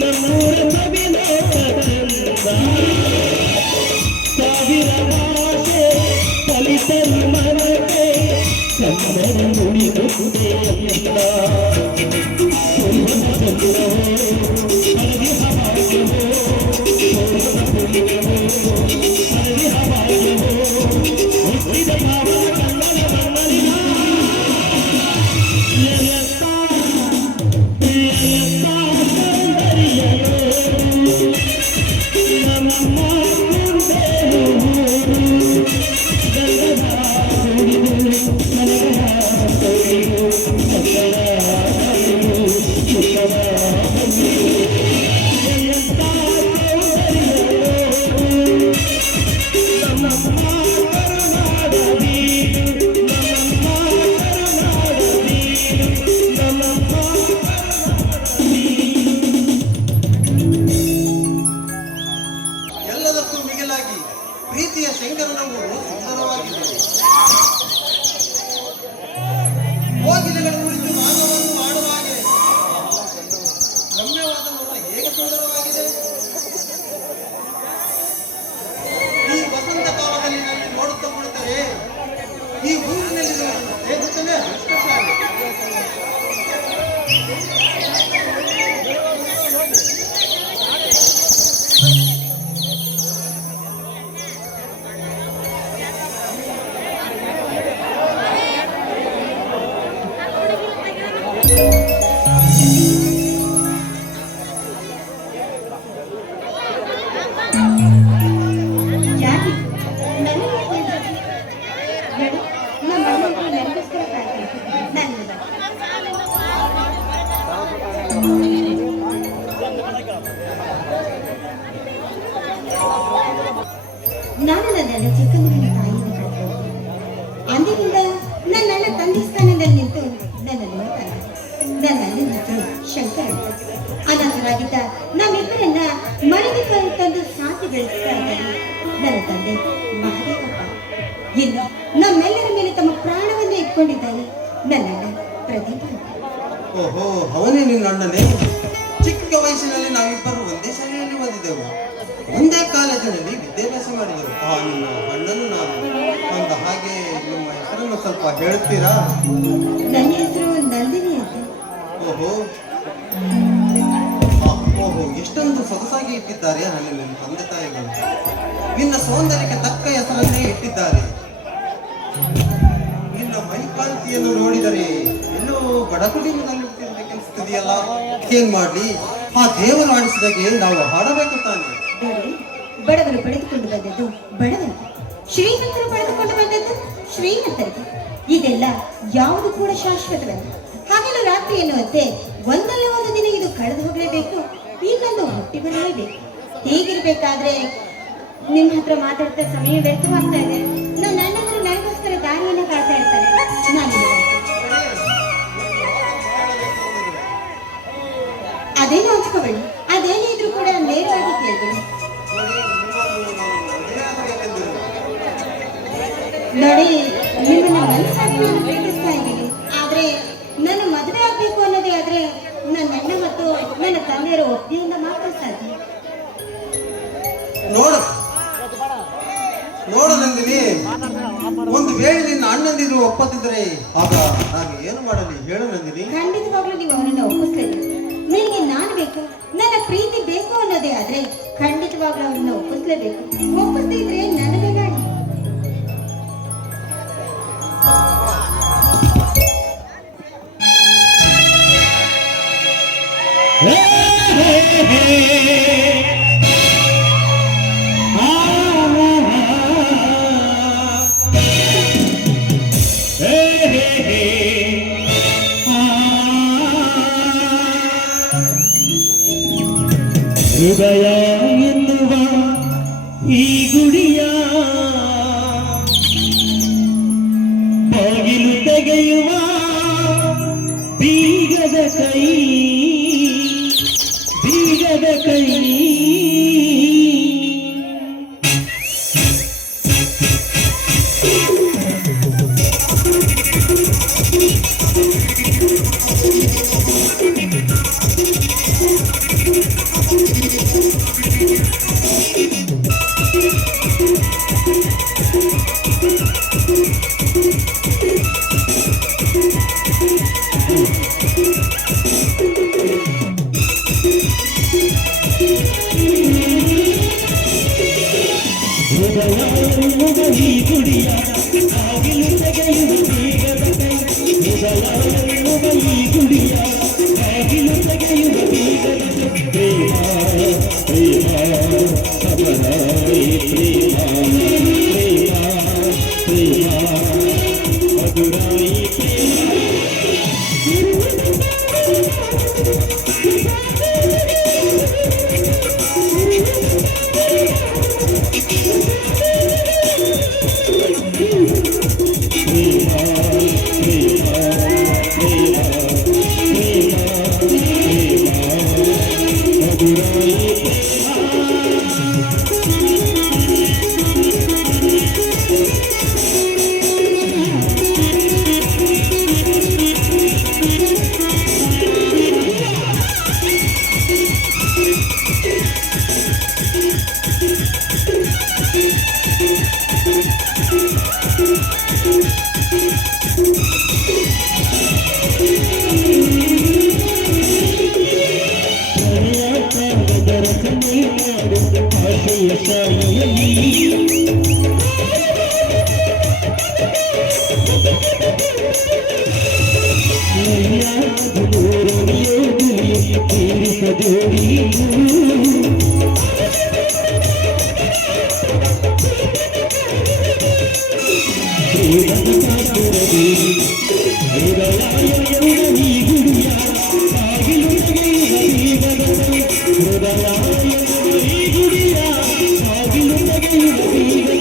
ನಮ್ಮೂರ ಮಗನೋಟ ಚಂದ ಸಾವಿರ ಭಾಷೆ ಕಲಿತರು ಮನಗೆ ಕನ್ನಡ ನುಡಿ ಮುಕ್ತೆಯಿಂದ ಎಲ್ಲದ ಯಾಕೆ ನನಗೆ ಬೇಡ, ನಮ್ಮ ಅಣ್ಣನಿಗೆ ನನಗೋಸ್ಕರ ಕಾಯ್ತಾರೆ. ನಾನು ನಾನು ನನ್ನ ಚಿಕ್ಕಂದಿನ ತಾಯಿಯನ್ನು ಕಳೆದು ಅಂದಿನಿಂದ ನನ್ನ ಅಣ್ಣ ತಂದೆ ಸ್ಥಾನದಲ್ಲಿ ನಿಂತು ನನ್ನ ನೋಡ್ತಾನೆ. ನನ್ನ ಅಣ್ಣನ ಹೆಸರು ಶಂಕರ ಅಂತ. ಅನಾಥರಾಗಿದ್ದ ನಮ್ಮಿಬ್ಬರನ್ನ ಮನೆಗೆ ತಂದು ಸಾಕಿ ಬೆಳೆಸ್ತಾ ಇದ್ದಾರೆ ನನ್ನ ತಂದೆ ಮಹಾದೇವಪ್ಪ. ಇನ್ನು ನಮ್ಮೆಲ್ಲರ ಮೇಲೆ ತಮ್ಮ ಪ್ರಾಣವನ್ನೇ ಇಟ್ಕೊಂಡಿದ್ದಾರೆ ನನ್ನ ಅಣ್ಣ ಪ್ರದೀಪ ಅಂತ. ಓಹೋ, ಅವನೇ ನಿನ್ನ ಅಣ್ಣನೇ? ಚಿಕ್ಕ ವಯಸ್ಸಿನಲ್ಲಿ ನಾವಿಬ್ಬರು ಒಂದೇ ಶಾಲೆಯಲ್ಲಿ ಓದಿದೆವು, ಒಂದೇ ಕಾಲೇಜಿನಲ್ಲಿ ವಿದ್ಯಾಭ್ಯಾಸ ಮಾಡಿದೆವು. ನಿನ್ನ ಅಣ್ಣನು ನಾನು. ಅಂದ ಹಾಗೆ ನಿಮ್ಮ ಹೆಸರನ್ನು ಸ್ವಲ್ಪ ಹೇಳ್ತೀರಾ? ನನ್ನ ಹೆಸರು ನಂದಿನಿ ಅಂತ. ಓಹೋ ಓಹೋ, ಎಷ್ಟೊಂದು ಸೊಗಸಾಗಿ ಇಟ್ಟಿದ್ದಾರೆ ನನ್ನ ತಂದೆ ತಾಯಿಗಳು. ನಿನ್ನ ಸೌಂದರ್ಯಕ್ಕೆ ತಕ್ಕ ಹೆಸರನ್ನೇ ಇಟ್ಟಿದ್ದಾರೆ. ನಿನ್ನ ಮೈಕಾಂತಿಯನ್ನು ನೋಡಿದರೆ ಎಲ್ಲೋ ಬಡ ಕುಟುಂಬದಲ್ಲಿ ಹುಟ್ಟಿರ್ಬೇಕೆನಿಸ್ತದೆಯಲ್ಲ. ಏನ್ ಮಾಡ್ಲಿ, ಆ ದೇವರು ಆಡಿಸಿದಾಗೆ ನಾವು ಹಾಡಬೇಕು ತಾನೆ. ನೋಡಿ, ಬಡವರು ಪಡೆದುಕೊಂಡು ಬಂದದ್ದು ಬಡವರಿಗೆ, ಶ್ರೀಮಂತರು ಪಡೆದುಕೊಂಡು ಬಂದದ್ದು ಶ್ರೀಮಂತರಿಗೆ. ಇದೆಲ್ಲ ಯಾವುದು ಕೂಡ ಶಾಶ್ವತವಲ್ಲ. ಹಗಲು ರಾತ್ರಿ ಎನ್ನುವಂತೆ ಒಂದಲ್ಲ ಒಂದು ದಿನ ಇದು ಕಳೆದು ಹೋಗಲೇಬೇಕು, ಇನ್ನೊಂದು ಹುಟ್ಟಿ ಬರಲೇಬೇಕು. ಹೀಗಿರ್ಬೇಕಾದ್ರೆ ನಿಮ್ಮ ಹತ್ರ ಮಾತಾಡ್ತಾ ಸಮಯ ವ್ಯರ್ಥವಾಗ್ತಾ ಇದೆ. ನನ್ನ ಅಣ್ಣನವರು ನನಗೋಸ್ಕರ ದಾರಿಯನ್ನು ಕಾಡ್ತಾ ಇರ್ತಾರೆ. ನಾನು ಅದೇನು ಹಂಚ್ಕೋಬೇಡಿ, ಅದೇನೇ ಇದ್ರೂ ಕೂಡ ನೇರವಾಗಿ ಕೇಳ್ಬೇಡಿ. ನೋಡಿ, ನಿಮ್ಮನ್ನ ಮನಸ್ಸಾಗಿ ನಾನು ಪ್ರೀತಿಸ್ತಾ ಇದ್ದೀನಿ. ಆದ್ರೆ ನಾನು ಮದುವೆ ಆಗ್ಬೇಕು ಅನ್ನೋದೇ ಆದ್ರೆ ನನ್ನ ಅಣ್ಣ ಮತ್ತು ನನ್ನ ತಂದೆಯರ ಒಪ್ಪಿಗೆಯಿಂದ ಮಾತ್ರ ಸಾಧ್ಯ. ನೋಡು ನಂದಿನಿ, ಒಂದು ವೇಳೆ ನಿನ್ನ ಅಣ್ಣಂದಿರು ಒಪ್ಪದಿದ್ದರೆ ಆಗ ನಾನು ಏನು ಮಾಡಲಿ ಹೇಳು ನಂದಿನಿ? ಖಂಡಿತವಾಗ್ಲೂ ನೀವು ಅವರನ್ನ ಒಪ್ಪಿಸ್ಲೇಬೇಕು. ನಿನಗೆ ನಾನು ಬೇಕು, ನನ್ನ ಪ್ರೀತಿ ಬೇಕು ಅನ್ನೋದೇ ಆದ್ರೆ ಖಂಡಿತವಾಗ್ಲೂ ಅವರನ್ನ ಒಪ್ಪಿಸ್ಲೇಬೇಕು. ಒಪ್ಪಿಸ್ದಿದ್ರೆ ನನಗೆ ಗಾಡಿ. ಹೃದಯ ಎನ್ನುವ ಈ ಗುಡಿಯ ಬಾಗಿಲು ತೆಗೆಯುವ ಬೀಗದ ಕೈ, ಬೀಗದ ಕೈ. ಈ ಗುಡಿಯ ಬಾಗಿಲು ತೆಗೆಯುವ ಬೀಗದ ಕೈ, ಹೃದಯ ಈ ಗುಡಿಯ ಬಾಗಿಲು ತೆಗೆಯುವ ಬೀಗದ ಕೈ. ಪ್ರೇಮ ಪ್ರೇಮ ಸಬಲ ಪ್ರೇಮ ಪ್ರೇಮ ಪ್ರೇಮ ಮಧುರಾಯಿ ಪ್ರೇಮ. ಜೋಡಿ ಪ್ರೇಮದ ಕಾತುರದಿ ಹೃದಯ ಈ ಗುಡಿಯ ಬಾಗಿಲು ತೆಗೆಯುವ ಬೀಗದ ಹೃದಯ ಈ ಗುಡಿಯ ಬಾಗಿಲು ತೆಗೆಯುವ ಬೀಗದ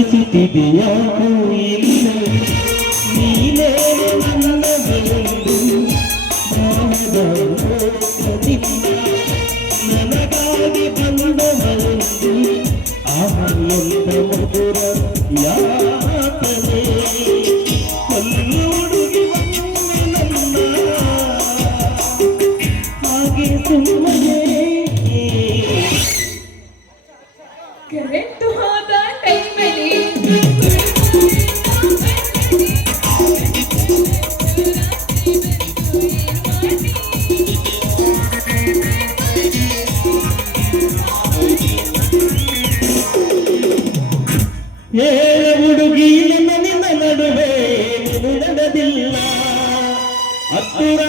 ಅನಿಸುತ್ತಿದೆಯಾಕೋ ಇಲ್ಲ ನೀನೇ ನನ್ನ ಬೆಳೆದು ಮಾನದ ಲೋಕದಿಂದ ನನಗಾಗಿ ಬಂದವರೆಂದು ಆಹ್ಯಂತ ಮಧುರ ಯಾತನೆ ಕಲ್ಲುಡುಗಿ ನನ್ನ ಹಾಗೆ ಸುಮ್ಮನೆ ಹತ್ತಿರ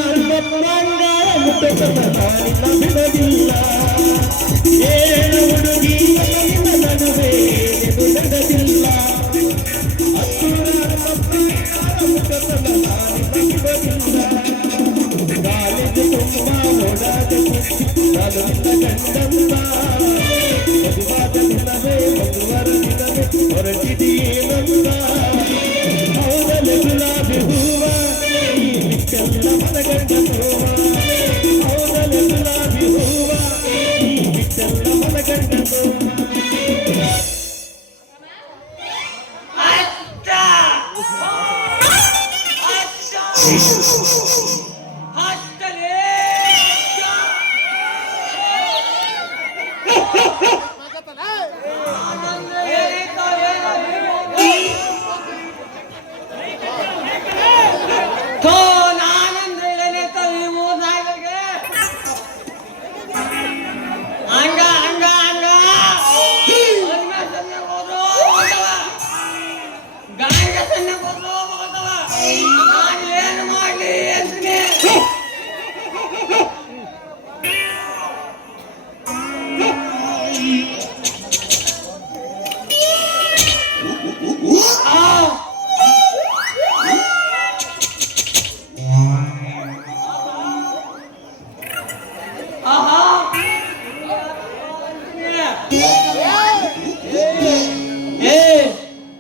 ಅಂಗಾರ ಮುಟ್ಟತನ ನಾನಿನ್ನ ಬಿಡದಿಲ್ಲ ಏಳು ಹುಡುಗಿ ನಿನ್ನ ನಡುವೆ ಇದು ನಡೆದಿಲ್ಲ ಹತ್ತಿರ ಅಂಗಾರ ಮುಟ್ಟತನ ನಾನಿನ್ನ ಬಿಡದಿಲ್ಲ ಕಾಲೇಜು ತುಂಬ ಓಡಾದ ನಾನು ನಿನ್ನ ಗಂಡಂತ ಮದುವಾದ ದಿನವೇ ಮದುವರ ದಿನವೇ ಹೊರಟಿದೀನಂತ ಹೌದಲೆ ಗುಲಾಬಿ ಹೂವ ಈ ಬಿಚ್ಚಲ್ಲ ಮನಗಂಡ ಹೂವ ಹೌದಲೆ ಗುಲಾಬಿ ಹೂವ ಈ ಬಿಚ್ಚಲ್ಲ ಮನಗಂಡ ಹೂವ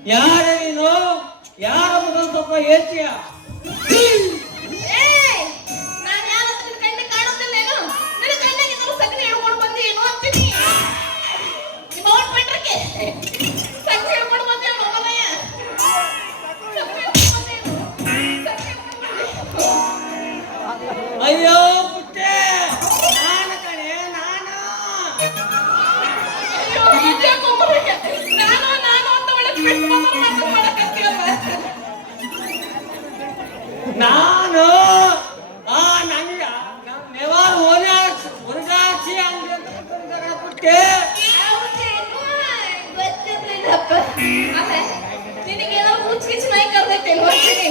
ಯಾರ ನೀನು ಯಾರ ಮೊದಲು ಸ್ವಲ್ಪ ಹೇಳ್ತೀಯ ನಾನು ಯಾವತ್ತೂ ನಿನ್ನ ಕಣ್ಣಿಗೆ ಕಾಣುತ್ತಿಲ್ಲೇನು ನಿನ್ನ ಕಣ್ಣಿಗೆ ನಾನು ಸಗಣಿ ಹಿಡ್ಕೊಂಡು ಬಂದು ಏನು ಅಂತೀನಿ ನಿಮ್ಮ ಅವನ ಪೆಟ್ರಕ್ಕೆ ಸಗಣಿ ಹಿಡ್ಕೊಂಡು ಬಂದೆ ಮಗನಯ್ಯ ಅಯ್ಯೋ ಪುಟ್ಟೆ ನಾನು ಕಣೆ ನಾನು ನಾನು ನಂಗ ನೆವಾರ ಹೊರಗಾಚಿ ಅಂಗಡಿ ಅಂತ ಪುಟ್ಟೆ ನಿನಗೇನೋ ಮುಚ್ಚಿಗಿಚ್ಚು ನಾಯಿ ಕರ್ದೈತೆ ನೋಡ್ತೀನಿ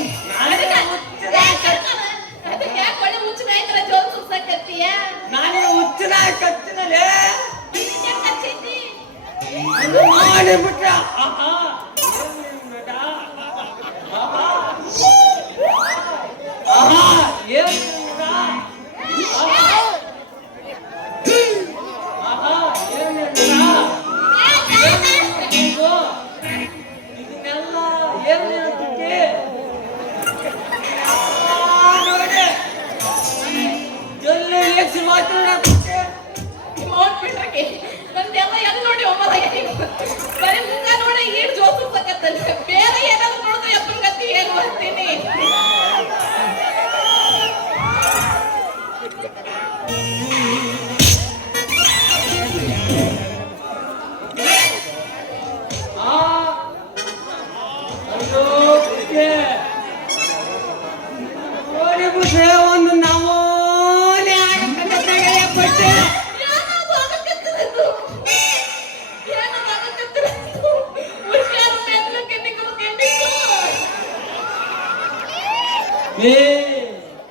ಅದಕ್ಕೆ ಯಾಕೆ ಒಳ್ಳೆ ಮುಚ್ಚು ನಾಯಿ ತರ ಜೋರು ಸುತ್ತಾಕತ್ತೀಯ ನಾನೇ ಹುಚ್ಚಿನ ಕತ್ತಿನಲ್ಲೇ ಕಚ್ಚೈತಿ ಮಾಡಿಬಿಟ್ಟ ನಂದೆಲ್ಲ ಎಲ್ಲಿ ನೋಡಿ ಒಮ್ಮದ ಬರೀ ಮುಖ ನೋಡಿ ಈಡ್ ಜೋಸು ಸಕತ್ತಲ್ಲ ಬೇರೆ ಏನಾದ್ರು ನೋಡಿದ್ರೆ ಎಪ್ಪನ್ ಗತಿ ಏನು ಬರ್ತೀನಿ ಒಂದು ನಾವು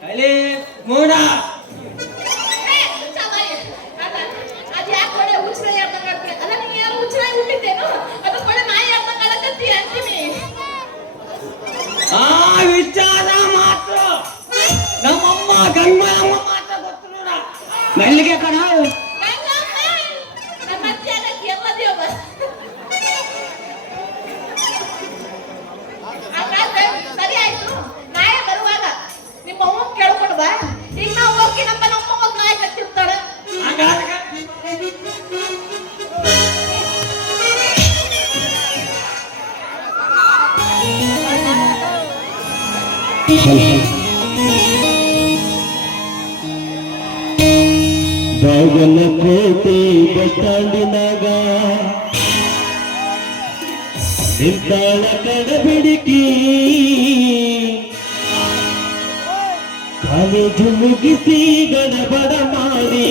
ಕಲೆ ಮೂಡ ಅದು ಯಾಕೆ ಒಳ್ಳೆ ಹುಚ್ಚರ ಯಾರ್ದಂಗ ಅಲ್ಲ ನೀ ಯಾರು ಹುಚ್ಚರಾಗಿ ಹುಟ್ಟಿದ್ದೇನು ಅದಕ್ಕೆ ಒಳ್ಳೆ ನಾಯಿ ಯಾರ್ದಂಗ ಅಳಕತ್ತಿ ಅಂತೀನಿ ಆ ವಿಚಾರ ಮಾತ್ರ ನಮ್ಮಮ್ಮ ಗಂಗಮ್ಮ ಮಾತ್ರ ಗೊತ್ತು ನೋಡ ಮೆಲ್ಲಿಗೆ ಕಣ ನನ್ನ ಅಜ್ಜಿ ಆಗಕ್ಕೆ ಎಲ್ಲದೇವ ಸರಿ ಆಯ್ತು ನಾಳೆ ಬರುವಾಗ ನಿಮ್ಮ ಅವ್ವ ಕೇಳ್ಕೊಂಡು ಬಾ ಈಗ ನಾವು ಹೋಗಿ ನಮ್ಮ ನಾಯಿ ಕತ್ತಿರ್ತಾಳೆ ಬಾಗಲಕೋಟೆ ಬಸ್ ಸ್ಟ್ಯಾಂಡಿನಾಗ ನಿಂತಾಳ ಕಡಬಿಡಿಕಿ ಕಾಲೇಜು ಮುಗಿಸಿ ಗಡಬಡ ಮಾಡಿ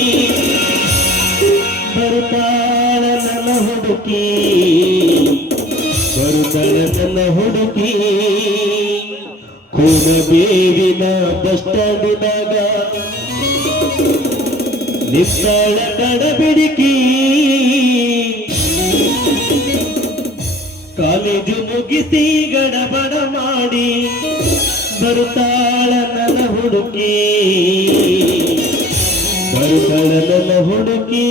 ಬರ್ತಾಳ ನನ್ನ ಹುಡುಕಿ ಬರ್ತಾಳ ನನ್ನ ಹುಡುಕಿ ಕೋನಬೇವಿನ ಬಸ್ ಸ್ಟ್ಯಾಂಡಿನಾಗ ನಿತ್ತಾಳ ಕಡಬಿಡಿಕಿ ಕಾಲೇಜು ಮುಗಿಸಿ ಗಡಬಡ ಮಾಡಿ ಬರ್ತಾಳ ನನ್ನ ಹುಡುಕಿ ಬರ್ತಾಳ ನನ್ನ ಹುಡುಕಿ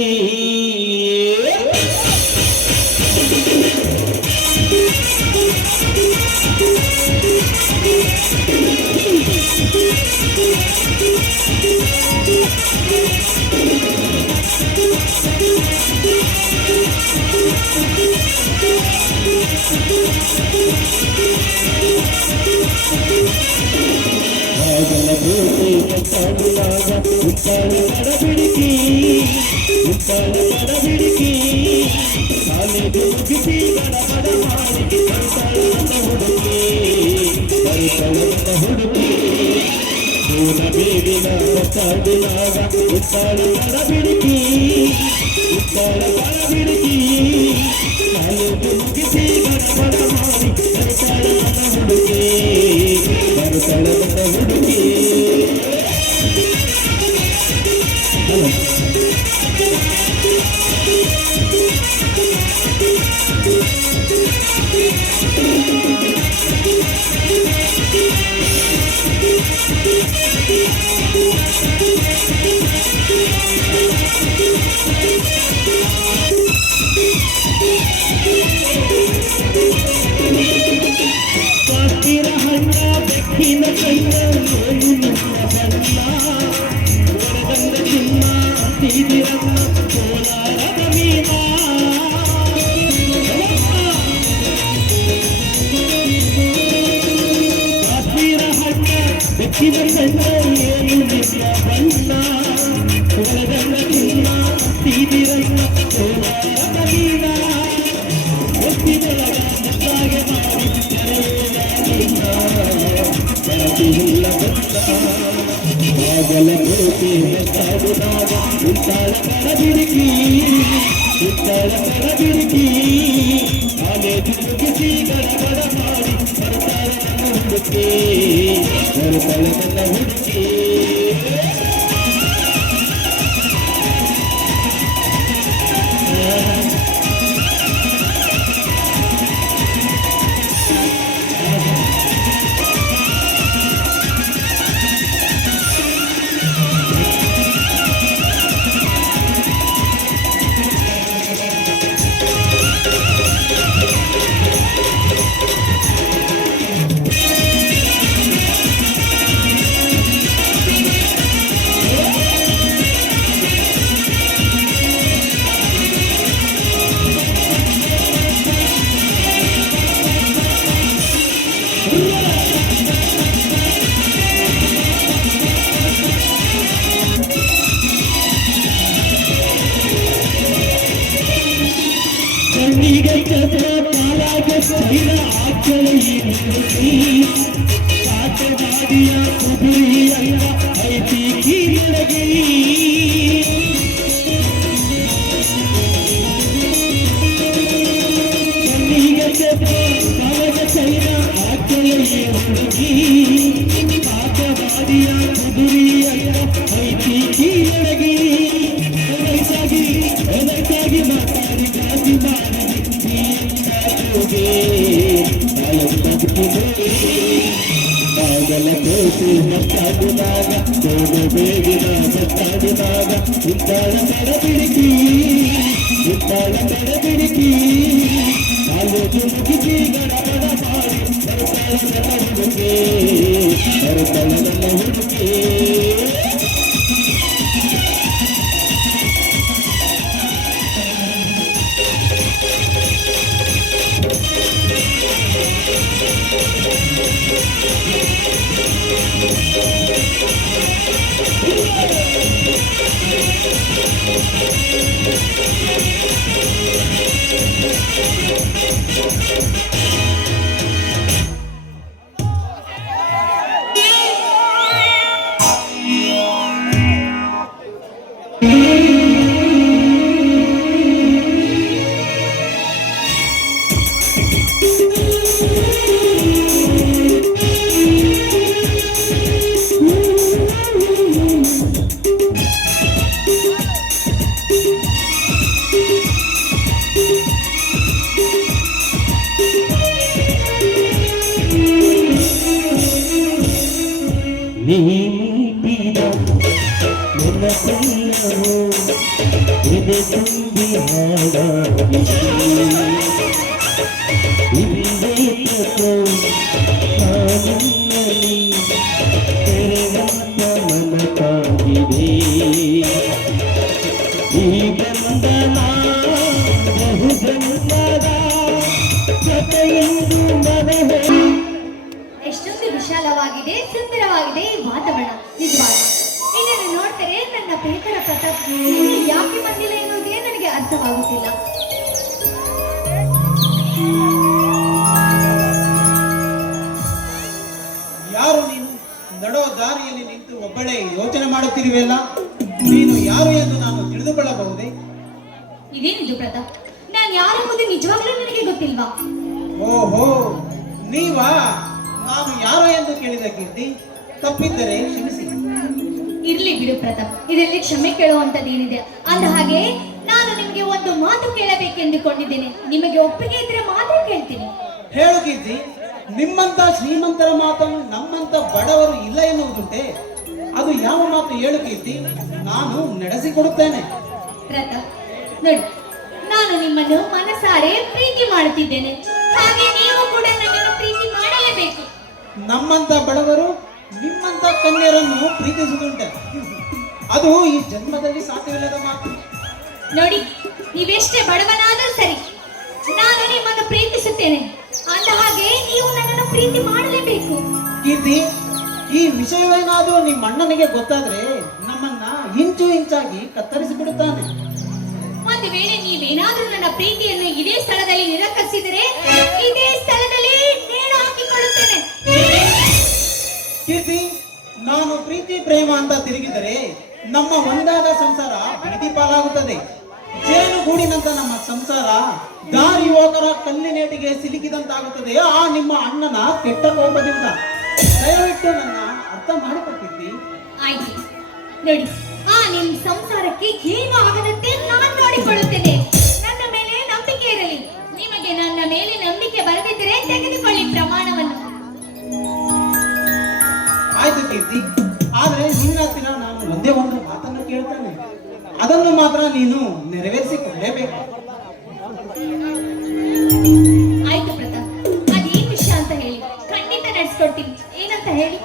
ಆಗಲ ಬೋಟಿ ಕಟ್ಟಾಡಿಯಾಗ ಉತ್ತಾಳ ಕಡಬಿಡಿಕಿ ಉತ್ತಾಳ ಕಡಬಿಡಿಕಿ ಕಾಲೇಜು ಮುಗಿಸಿ ಗಡಬಡ ಮಾಡಿ ಬರ್ತಾಳ ನನ್ನ ಹುಡುಕಿ ಬರ್ತಾಳ ನನ್ನ ಹುಡುಕಿ ಕೋನಬೇವಿನ ಕಟ್ಟಾಡಿಯಾಗ ಉತ್ತಾಳ ಕಡಬಿಡಿಕಿ ಉತ್ತಾಳ ಕಡಬಿಡಿಕಿ ಕಾಲೇಜು ಮುಗಿಸಿ ಗಡಬಡ ಮಾಡಿ ಬರ್ತಾಳ ನನ್ನ ಹುಡುಗಿ ಬರ್ತಾಳ ನನ್ನ ಹುಡುಗಿ ಕಾಸ್ತಿರ ಹಣ್ಣ ಬೆಕ್ಕಿನ ಕೈನ ನೋವು ನನ್ನ ಬಣ್ಣ ಒಳಗಂದ ಚಿನ್ನ ತೀದಿರನ್ನ ಕೋಲಾರದ ಮೀನ ಕಾಸ್ತಿರ ಹಣ್ಣ ಬೆಕ್ಕಿನ ಕೈನ ಏನು ನಿನ್ನ ಬಣ್ಣ ಒಳಗಂದ ಚಿನ್ನ ತೀದಿರನ್ನ ಕೋಲಾರದ ಮೀನ ಒತ್ತಿದೊಳಗ ಮುದ್ದಾಗೆ ಮಾಡಿ ಆಗಲ ಕೋಟಿ ಬೆಟ್ಟಾಡಿದಾಗ ಉತ್ತಾಳ ಕಡಬಿಡಿಕಿ ಉತ್ತಾಳ ಕಡಬಿಡಿಕಿ ಕಾಲೇಜು ಮುಗಿಸಿ ಗಡಬಡ ಮಾಡಿ ಬರ್ತಾಳ ನನ್ನ ಹುಡುಕಿ ಬರ್ತಾಳ ನನ್ನ ಹುಡುಕಿ ಕಣ್ಣಿಗೆ ಚಂದ್ರ ಪಾಲಾಗೆ ಸೈನ ಆಚಲ ಈ ಹುಡುಗಿ ಕಾಟವಾಡಿಯ ಕುದುರಿ ಅಲ್ಲ ಐತಿ ಕೀಳಗಿ ಕಣ್ಣಿಗೆ ಚಂದ್ರ ಪಾಲಾಗೆ ಸೈನ ಆಚಲ ಈ ಹುಡುಗಿ ಕಾಟವಾಡಿಯ ಕುದುರಿ ಅಲ್ಲ ಐತಿ ಕೀಳಗಿ ಎದಕ್ಕಾಗಿ ಮಾತಾಡಿ ಗಾದಿ ಮಾಡಿ ಆಗಲ ಕೋಟಿ ಬಸ್ತಾಡಿದಾಗ ಕೋನಬೇವಿನ ಬಸ್ತಾಡಿದಾಗ ಉತ್ತಾಳ ಕಡಬಿಡಿಕಿ ಉತ್ತಾಳ ಕಡಬಿಡಿಕಿ ಕಾಲೇಜು ಮುಗಿಸಿ ಗಡಬಡ ಮಾಡಿ ಬರ್ತಾಳ ನನ್ನ ಹುಡುಗಿ ಬರ್ತಾಳ ನನ್ನ ಹುಡುಗಿ ಮನಸ್ಸೆಲ್ಲವೂ ಎದೆ ತುಂಬಿ ಹಾಡಾಗಿದೆ ಇಂದೇಕೋ ನಾನಿನ್ನಲ್ಲಿ ತೆರೆವಂತ ಮನಕಾಗಿದೆ ಈ ಬಂಧನ ಬಹು ಜನ್ಮದ ಜೊತೆಯಿಂದ ಮನವೇ ಎಷ್ಟೊಂದು ವಿಶಾಲವಾಗಿದೆ, ಸುಂದರವಾಗಿದೆ ಈ ವಾತಾವರಣ. ನಿಜವಾಗ ಇದನ್ನು ನೋಡ್ತಾರೆ ನನ್ನ ಪ್ರೀತರ ಪ್ರತಾಪ್ ಇನ್ನು ಯಾಕೆ ಬಂದಿಲ್ಲ ಎನ್ನುವುದೇ ನನಗೆ ಅರ್ಥವಾಗುತ್ತಿಲ್ಲ. ಯಾರು ನೀನು? ನಡೋ ದಾರಿಯಲ್ಲಿ ನಿಂತು ಒಬ್ಬಳೇ ಯೋಚನೆ ಮಾಡುತ್ತಿರುವೆಯಲ್ಲ, ನೀನು ಯಾರು ಎಂದು ನಾನು ತಿಳಿದುಕೊಳ್ಳಬಹುದೇ? ಇದೇನಿದು ಪ್ರತಾಪ್? ನಾನು ಯಾರೆಂಬುದು ನಿಜವಾಗ್ಲೂ ನನಗೆ ಗೊತ್ತಿಲ್ವಾ? ಓಹೋ, ನೀವಾ? ನಾನು ಯಾರು ಎಂದು ಕೇಳಿದ ಕೀರ್ತಿ, ತಪ್ಪಿದ್ದರೆ ಕ್ಷಮಿಸಿ. ಇರ್ಲಿ ಬಿಡು ಪ್ರತಾಪ್, ಇದರಲ್ಲಿ ಕ್ಷಮೆ ಕೇಳುವಂತದ್ದೇನಿದೆ? ಅಂದ ಹಾಗೆ ನಾನು ನಿಮಗೆ ಒಂದು ಮಾತು ಕೇಳಬೇಕೆಂದುಕೊಂಡಿದ್ದೇನೆ. ನಿಮಗೆ ಒಪ್ಪಿಗೆ ಇದ್ರೆ ಮಾತ್ರ ಕೇಳ್ತೀನಿ. ಹೇಳು ಕೀರ್ತಿ, ನಿಮ್ಮಂತ ಶ್ರೀಮಂತರ ಮಾತನ್ನು ನಮ್ಮಂತ ಬಡವರು ಇಲ್ಲ ಎನ್ನುವುದುಂಟೆ? ಅದು ಯಾವ ಮಾತು ಹೇಳು ಕೀರ್ತಿ, ನಾನು ನಡೆಸಿಕೊಡುತ್ತೇನೆ. ಪ್ರತಾಪ್ ನೋಡಿ, ನಾನು ನಿಮ್ಮನ್ನು ಮನಸಾರೆ ಪ್ರೀತಿ ಮಾಡುತ್ತಿದ್ದೇನೆ. ಹಾಗೆ ನೀವು ಕೂಡ ನನ್ನನ್ನು ಪ್ರೀತಿ ಮಾಡಲೇಬೇಕು. ನಮ್ಮಂತ ಬಡವರು ನಿಮ್ಮಂತ ಕನ್ಯರನ್ನು ಪ್ರೀತಿಸುವುದುಂಟೆ? ಅದು ಈ ಜನ್ಮದಲ್ಲಿ ಸಾಧ್ಯವಿಲ್ಲದ ಮಾತು. ನೋಡಿ, ನೀವೆಷ್ಟೇ ಬಡವನಾದರೂ ಸರಿ, ನಾನು ನಿಮ್ಮನ್ನು ಪ್ರೀತಿಸುತ್ತೇನೆ. ಅಂದ ಹಾಗೆ ನೀವು ನನ್ನನ್ನು ಪ್ರೀತಿ ಮಾಡಲೇಬೇಕು. ಕೀರ್ತಿ, ಈ ವಿಷಯವೇನಾದರೂ ನಿಮ್ಮ ಅಣ್ಣನಿಗೆ ಗೊತ್ತಾದ್ರೆ ನಮ್ಮನ್ನ ಇಂಚು ಇಂಚಾಗಿ ಕತ್ತರಿಸಿ ಬಿಡುತ್ತಾನೆ. ಒಂದು ವೇಳೆ ನೀವೇನಾದ್ರೂ ನನ್ನ ಪ್ರೀತಿಯನ್ನು ಇದೇ ಸ್ಥಳದಲ್ಲಿ ನಿರಾಕರಿಸಿದರೆ ಇದೇ ಸ್ಥಳದಲ್ಲಿ ನೇಣು ಹಾಕಿಕೊಳ್ಳುತ್ತೇನೆ. ಕೀರ್ತಿ, ನಾನು ಪ್ರೀತಿ ಪ್ರೇಮ ಅಂತ ತಿರುಗಿದರೆ ನಮ್ಮ ಒಂದಾದ ಸಂಸಾರ ಬೀದಿ ಪಾಲಾಗುತ್ತದೆ. ಜೇನುಗೂಡಿನಂತ ನಮ್ಮ ಸಂಸಾರ ದಾರಿ ಹೋಗರ ಕಲ್ಲಿನೇಟಿಗೆ ಸಿಲುಕಿದಂತಾಗುತ್ತದೆ ಆ ನಿಮ್ಮ ಅಣ್ಣನ ಕೆಟ್ಟ ಕೋಪದಿಂದ. ದಯವಿಟ್ಟು ನನ್ನ ಅರ್ಥ ಮಾಡಿಕೊಟ್ಟಿದ್ದಿ. ಆಯ್ತು ನೋಡಿ, ನಿಮ್ ಸಂಸಾರಕ್ಕೆ ಏನು ಆಗದಂತೆ ನಾನು ನೋಡಿಕೊಳ್ಳುತ್ತೇನೆ. ನನ್ನ ಮೇಲೆ ನಂಬಿಕೆ ಇರಲಿ. ನಿಮಗೆ ನನ್ನ ಮೇಲೆ ನಂಬಿಕೆ ಬರದಿದ್ದರೆ ತೆಗೆದುಕೊಳ್ಳಿ ಪ್ರಮಾಣವನ್ನು. ಆಯ್ತು ಕೀರ್ತಿ, ಆದ್ರೆ ನಿನ್ನ ಹತ್ತಿರ ನಾನು ಒಂದೇ ಒಂದು ಮಾತನ್ನು ಕೇಳ್ತೇನೆ. ಅದನ್ನು ಮಾತ್ರ ನೀನು ನೆರವೇರಿಸಿಕೊಳ್ಳೇಬೇಕು. ಆಯ್ತು ಪ್ರತಾಪ್, ಅದೇನ್ ವಿಷಯ ಅಂತ ಹೇಳಿ, ಖಂಡಿತ ನಡೆಸ್ಕೊಡ್ತೀನಿ. ಏನಂತ ಹೇಳಿ?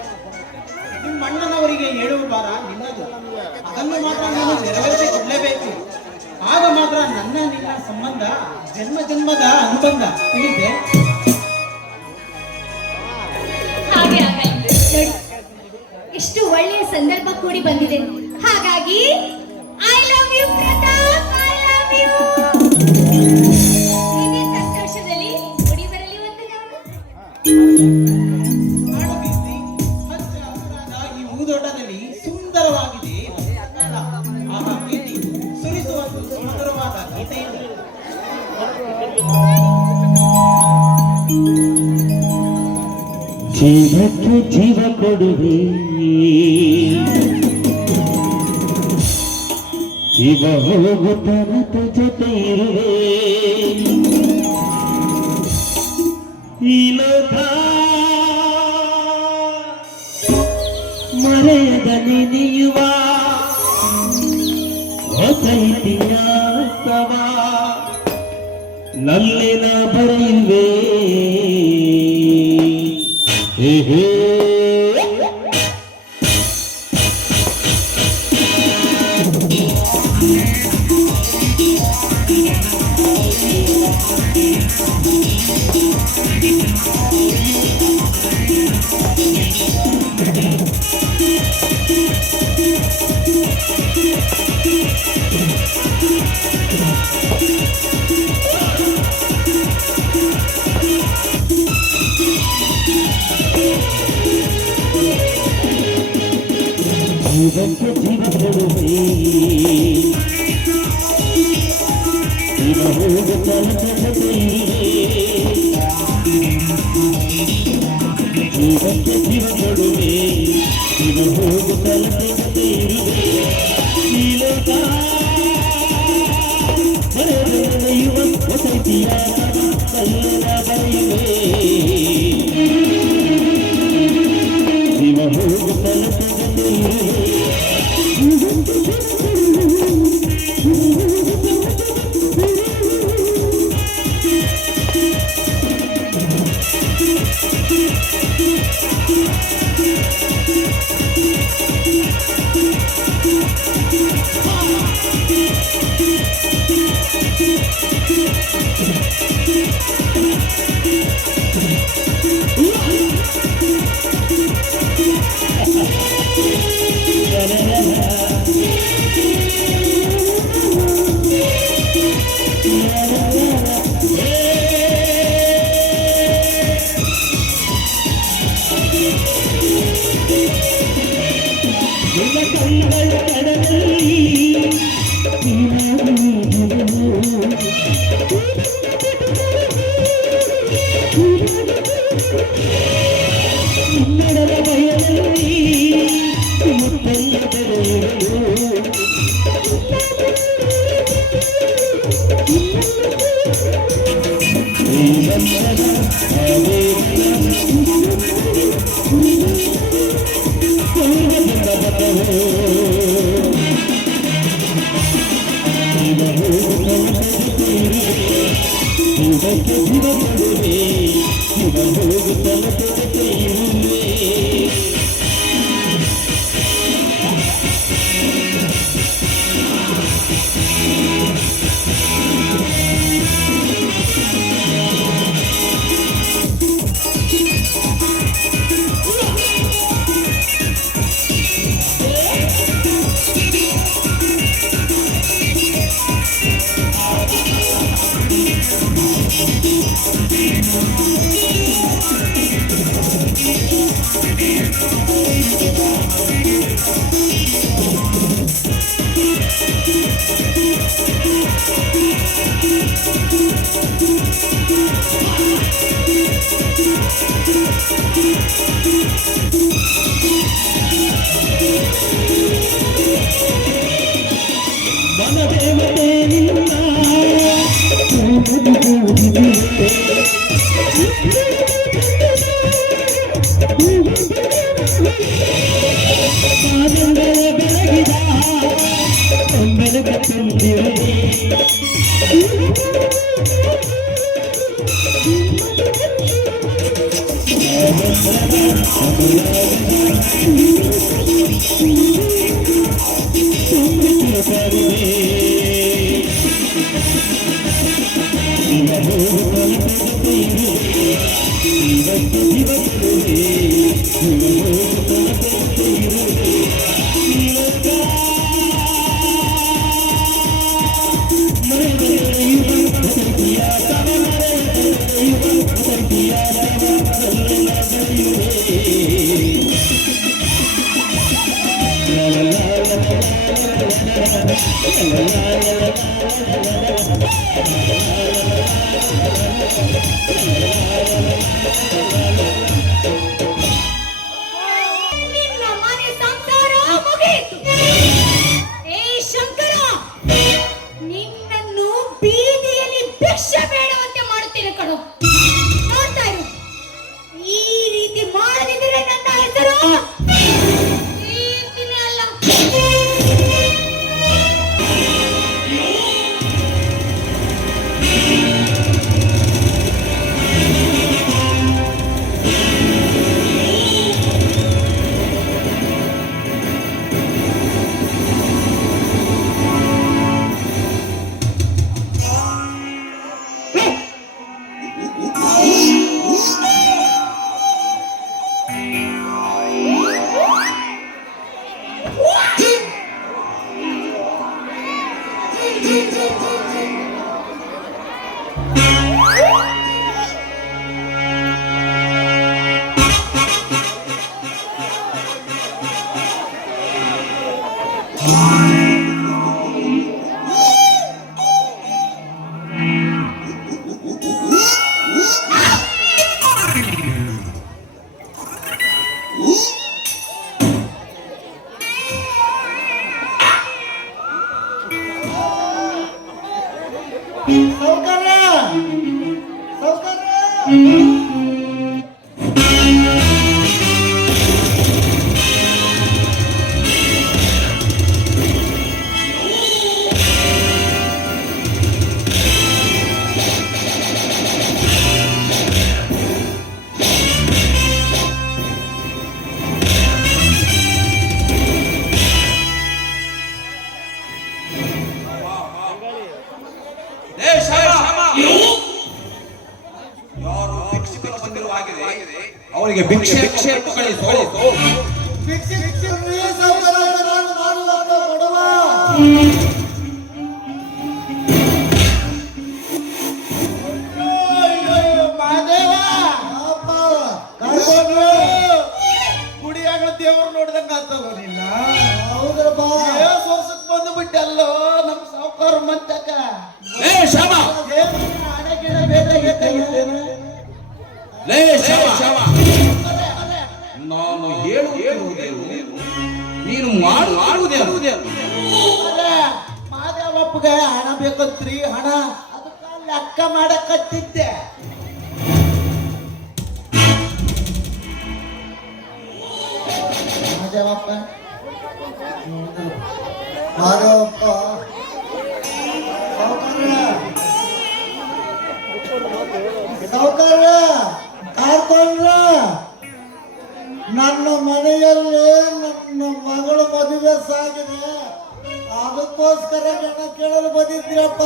ನಿಮ್ಮ ಅಣ್ಣನವರಿಗೆ ಹೇಳುವ ಭಾರ ನಿನ್ನದು. ಅದನ್ನು ಮಾತ್ರ ನೀನು ನೆರವೇರಿಸಿಕೊಳ್ಳೇಬೇಕು. ಆಗ ಮಾತ್ರ ನನ್ನ ನಿನ್ನ ಸಂಬಂಧ ಜನ್ಮ ಜನ್ಮದ ಅನುಬಂಧ. ತಿಳಿದೆ? ಹಾಗೆ ಆಗಲಿ. ನೋಡಿ, ಎಷ್ಟು ಒಳ್ಳೆಯ ಸಂದರ್ಭ ಕೂಡಿ ಬಂದಿದೆ. ಹಾಗಾಗಿ I love you Pratap, I love you. ಇದೇ ಸಂತೋಷದಲ್ಲಿ ಕೂಡಿ ಬರಲಿ ಒಂದು ನಾವು. ಮಾಡು ಕೀರ್ತಿ, ಹಚ್ಚ ಹಸಿರಾದ ಈ ಹೂದೋಟದಲ್ಲಿ ಸುಂದರವಾಗಿದೆ ಕಾಲ. ಆಹಾ ಪ್ರೀತಿ ಸುರಿಸುವಂತ ಸುಂದರವಾದ ಗೀತೆಯಿಂದ ಜೀವಕ್ಕೆ ಜೀವ ಕೊಡುವೆ, ಜೀವ ಹೋಗುತ್ತ ಜೊತೆ ಇರುವೆ. ಈ ಲೋಕ ಮರೆಯದ ನೆನೆಯುವ ಹೊಸ ಇತಿಹಾಸವ ನಲ್ಲಿನ ಬರೆಯುವೆ. ಹೇ ಹೇ ಜೀವಕ್ಕೆ ಜೀವ ಕೊಡುವೆ, ಜೀವ ಹೋಗುತ್ತ ಜೊತೆ ಇರುವೆ. ಜೀವಕ್ಕೆ ಜೀವ ಕೊಡುವೆ, ಜೀವ ಹೋಗುತ್ತ ಜೊತೆ ಇರುವೆ. ಈ ಲೋಕ ಬರೆಯುವ ಹೊಸ ಇತಿಹಾಸವ ಕಲ್ಲಿನ ಬರೆಯುವೆ. ಜೀವ ಹೋಗುತ್ತ ಜೊತೆ ಇರುವೆ. ನಿನ್ನ ಮನೆ ಸಂಸಾರ ಮುಗಿಯಿತು. ಏ ಶಂಕರ, ನಿನ್ನನ್ನು ಬೀದಿಯಲ್ಲಿ ಭಿಕ್ಷೆ ಬೇಡುವಂತೆ ಮಾಡುತ್ತೇನೆ ಕಣೋ. ನೋಡ್ತಾ ಇರು, ಈ ರೀತಿ ಮಾಡದಿದ್ದರೆ ನನ್ನ ಹೆಸರು ಕೀರ್ತಿನೇ ಅಲ್ಲ. ಸೌಕರ್ಯ ಸೌಕರ್ಯ ಅವನಿಗೆ ಭಿಕ್ಷೆ ಭಿಕ್ಷೆ ಕಳಿಸು. ಭಿಕ್ಷೆ ಭಿಕ್ಷೆ ಸೌಕರ್ಯ ಮಹಾದೇವ ಕರ್ಕೊಂಡು ಗುಡಿಯಾಗ ದೇವ್ರು ನೋಡ್ದಂಗ ಆತಲ್ಲ ನಿನ್ನ. ಹೌದ್ರಪ್ಪ. ಏಸ್ ವರ್ಷಕ್ಕೆ ಬಂದು ಬಿಟ್ಟಲ್ಲೋ ನಮ್ ಸಾವುಕಾರ ಮಂತಕ. ಲೇ ಶ್ಯಾಮ, ಹಣೆ ಗಿಡ ಬೇಕಾಗಿತ್ತೇನು? ಲೇ ಶ್ಯಾಮ, ನಾನು ಹೇಳುವುದೇನು, ನೀನು ಮಾಡುವುದೇನು? ಮಾದೇವಪ್ಪಗೆ ಹಣ ಬೇಕಂತ್ರಿ, ಹಣ ಅದಕ್ಕ ಲೆಕ್ಕ ಮಾಡಕತ್ತಿದ್ದೆ. ಮಾದೇವಪ್ಪ ಮಾದೇವಪ್ಪ ಸಾವುಕಾರ ಕಾರ್ಕೊಂಡ್ರ ನನ್ನ ಮನೆಯಲ್ಲಿ ನನ್ನ ಮಗಳ ಮದುವೆ ಸಾಗಿದೆ, ಅದಕ್ಕೋಸ್ಕರ ಜನ ಕೇಳಲು ಬಂದಿದ್ದೀರಪ್ಪ.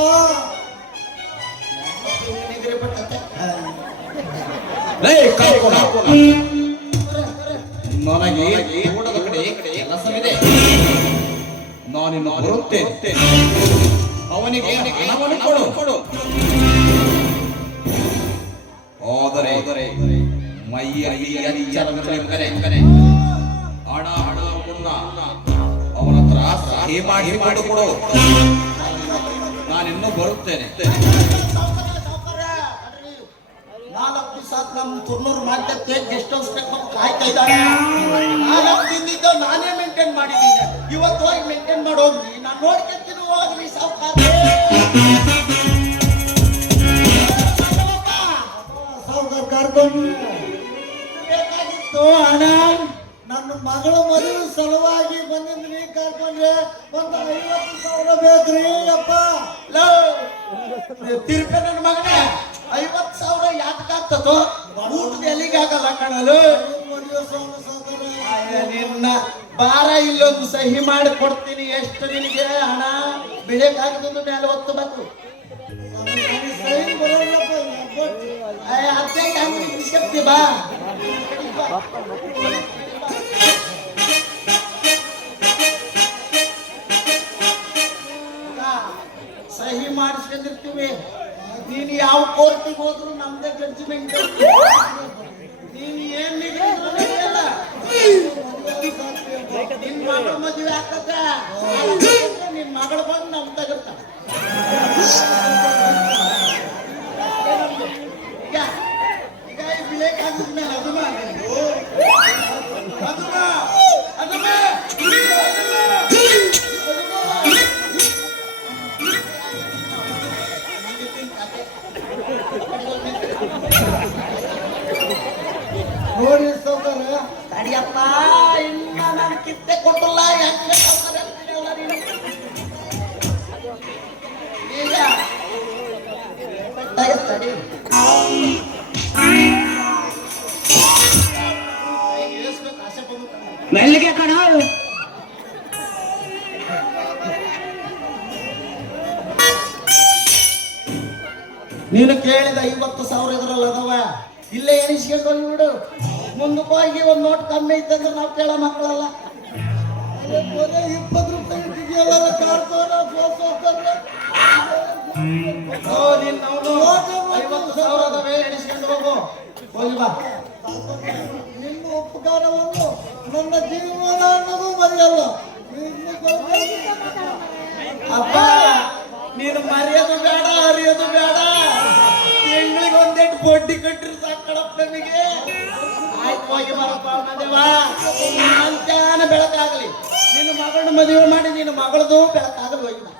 ಲೇ ಕಾಕೋನ, ನನಗೆ ಊಟದ ಕಡೆ ಕೆಲಸವಿದೆ, ನಾನಿನ್ನು ಬರುತ್ತೇನೆ. ಅವನಿಗೆ ಹಣವನ್ನು ಕೊಡು. ಆದರೆ ಮೈಯಲ್ಲಿ ಎಚ್ಚರವಿರಲಿಕ್ಕರೆ ಹಣ ಕೊಡ, ಅವನ ಹತ್ರ ಸಹಿ ಮಾಡಿ ಕೊಡು. ನಾನಿನ್ನು ಬರುತ್ತೇನೆ. 4 ದಿವಸ ನಮ್ ತುರ್ನೂರು ಮಾಧ್ಯಕ್ಕೆ ಗೆಸ್ಟ್ ಹೌಸ್ ಕಾಯ್ತಾ ಇದ್ದಾನೆ. 4 ದಿನದಿಂದ ನಾನೇ ಮೇಂಟೈನ್ ಮಾಡಿದ್ದೀನಿ. ಇವತ್ತು ಹೋಗಿ ಮೇಂಟೈನ್ ಮಾಡಿ ಹೋಗ್ರಿ, ನಾನು ನೋಡ್ಕೊಂತೀನಿ. ಹೋಗ್ರಿ ಸಾವುಕಾರ. ಸಾವುಕಾರ ಕಾರ್ಕೊಂಡು ಬೇಕಾಗಿತ್ತು ಹಣ. ನನ್ನ ಮಗಳ ಮದುವೆ ಸಲುವಾಗಿ ಬಂದಿದ್ರಿ, ಕರ್ಕೊಂಡ್ರೆ ಒಂದು 50,000 ಬೇಕ್ರಿ ಅಪ್ಪ. ತಿರುಪೆ ನನ್ನ ಮಗನೇ 50,000 ಯಾತಕ್ಕಾಗ್ತದೋ? ಊಟದ ಎಲ್ಲಿಗೆ ಆಗಲ್ಲ ಕಣಲು. ಮದುವೆ ಸಾವುಕಾರ ನಿನ್ನ ಬಾರ ಇಲ್ಲೊಂದು ಸಹಿ ಮಾಡಿ ಕೊಡ್ತೀನಿ. ಎಷ್ಟು ನಿನಗೆ ಹಣ ಬೆಳೆಕಾಗದ ಮೇಲೆ ಒತ್ತಬೇಕು. ಸೈನ್ ಬರೋಲ್ಲಪ್ಪ. ಅದೇ ಶಕ್ತಿ ಬಾ. ಸಹಿ ಮಾಡಿಸ್ಕೊಂಡಿರ್ತೀವಿ. ನೀನು ಯಾವ ಕೋರ್ಟಿಗೆ ಹೋದ್ರು ನಮ್ದೇ ಜಡ್ಜ್ಮೆಂಟ್. ನೀನು ಏನ್ ನಿಲ್ಲ ನಿನ್ ಮಗಳ ಮದುವೆ ಆಗ್ತದ. ನಿನ್ ಮಗಳು ಬಂದು ನಮ್ ತಗತ್ತ. ಈಗ ಈಗ ಬೇಕಾಗಿದ್ಮೇಲೆ ನೋಡಿ ಸಾವುಕಾರ, ತಡಿಯಪ್ಪ, ಇನ್ನ ನಾನು ಕಿತ್ತೆ ಕೊಟ್ಟಲ್ಲ. ಹೆಂಗೆ ಸಾವುಕಾರ ಅಂತೀರಲ್ಲ ನೀನು? ಈಗ ತಡಿ ಆಸೆ ಬಂದು ಮೆಲ್ಲಿಗೆ ಕಣ. ನೀನು ಕೇಳಿದ 50,000 ಇದ್ರಲ್ಲ ಅದಾವ. ಇಲ್ಲೇ ಎಣಿಸ್ಕೊಂಡು ಬಿಡು. ಮುಂದಕ್ಕೆ ಹೋಗಿ ಒಂದು ನೋಟ್ ಕಮ್ಮಿ ಐತಂದ್ರೆ ನಾವು ಕೇಳೋ ಮಕ್ಕಳಲ್ಲ. 20 ರೂಪಾಯಿ ಇದೆಯಲ್ಲ ಕಾರ್ಕೋನ ಸಾವುಕಾರ. ನೀನು 50,000 ಅದಾವೆ, ಎಣಿಸ್ಕೊಂಡು ಹೋಗು. ಹೋಗಿ ಬಾ. ನಿಮ್ಮ ಉಪಕಾರವನ್ನು ನನ್ನ ಜೀವನ ಅನ್ನೋದು ಮರೆಯಲ್ಲ. ಅಪ್ಪ, ನೀನು ಮರೆಯೋದು ಬೇಡ, ಹರಿಯೋದು ಬೇಡ. ತಿಂಗಳಿಗೆ ಒಂದೆಂಟು ಬಡ್ಡಿ ಕಟ್ಟಿರು ಸಾಕಳಪ್ಪ ನಮಗೆ. ಆಯ್ತು, ಹೋಗಿ ಬರಪ್ಪ ಮದುವೆ. ಮಂಚಾನ ಬೆಳಕಾಗಲಿ. ನಿನ್ನ ಮಗಳನ್ನ ಮದುವೆ ಮಾಡಿ ನಿನ್ನ ಮಗಳದು ಬೆಳಕಾಗಲಿ. ಹೋಗಿ ಬಾ.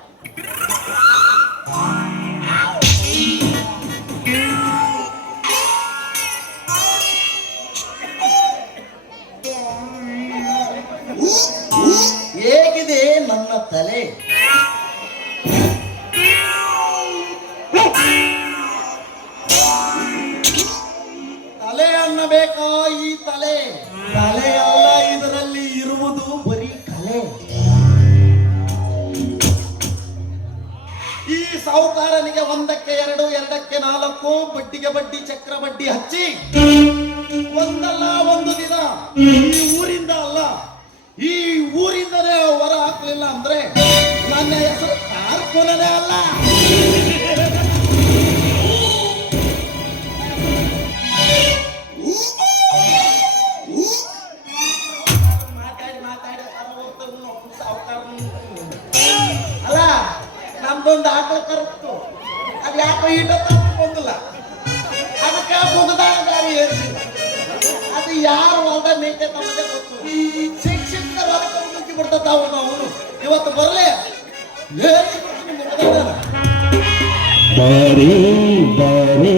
ಹೇಗಿದೆ ನನ್ನ ತಲೆ? ತಲೆ ಅನ್ನಬೇಕಾ? ಈ ತಲೆ ಅಲ್ಲ, ಇದರಲ್ಲಿ ಇರುವುದು ಬರೀ ಕಲೆ. ಈ ಸಾಹುಕಾರನಿಗೆ 1ಕ್ಕೆ 2, 2ಕ್ಕೆ 4 ಬಡ್ಡಿಗೆ ಬಡ್ಡಿ, ಚಕ್ರ ಬಡ್ಡಿ ಹಚ್ಚಿ ಒಂದಲ್ಲ ಒಂದು ದಿನ ಈ ಊರಿಂದ ಅಲ್ಲ, ಈ ಊರಿಂದಲೇ ಹೊರ ಹಾಕಲಿಲ್ಲ ಅಂದ್ರೆ ನನ್ನ ನನ್ನ ಹೆಸರು ಕಾರ್ಕುನನೇ ಅಲ್ಲ. ಮಾತಾಡಿ ಮಾತಾಡಿ ಅಲ್ಲ, ನಮ್ದೊಂದು ಆಕಳ ಕರುತ್ತು, ಅದು ಯಾಕೋ ಈಟ ಬಂದಿಲ್ಲ, ಅದಕ್ಕೆ ಮುಗದಾಗ ಗಾಡಿ ಏರಿಸಿಲ್ಲ. ಅದು ಯಾರು ಹೊಲ್ದ ಮೇಕೆ ನಮಗೆ ಗೊತ್ತು. ಶಿಕ್ಷಿತ ಹೊರಗೆ ಬಿಡ್ತದ ಅವನು. ಇವತ್ತು ಬರಲೇ ಬಾರೇ ಬಾರೇ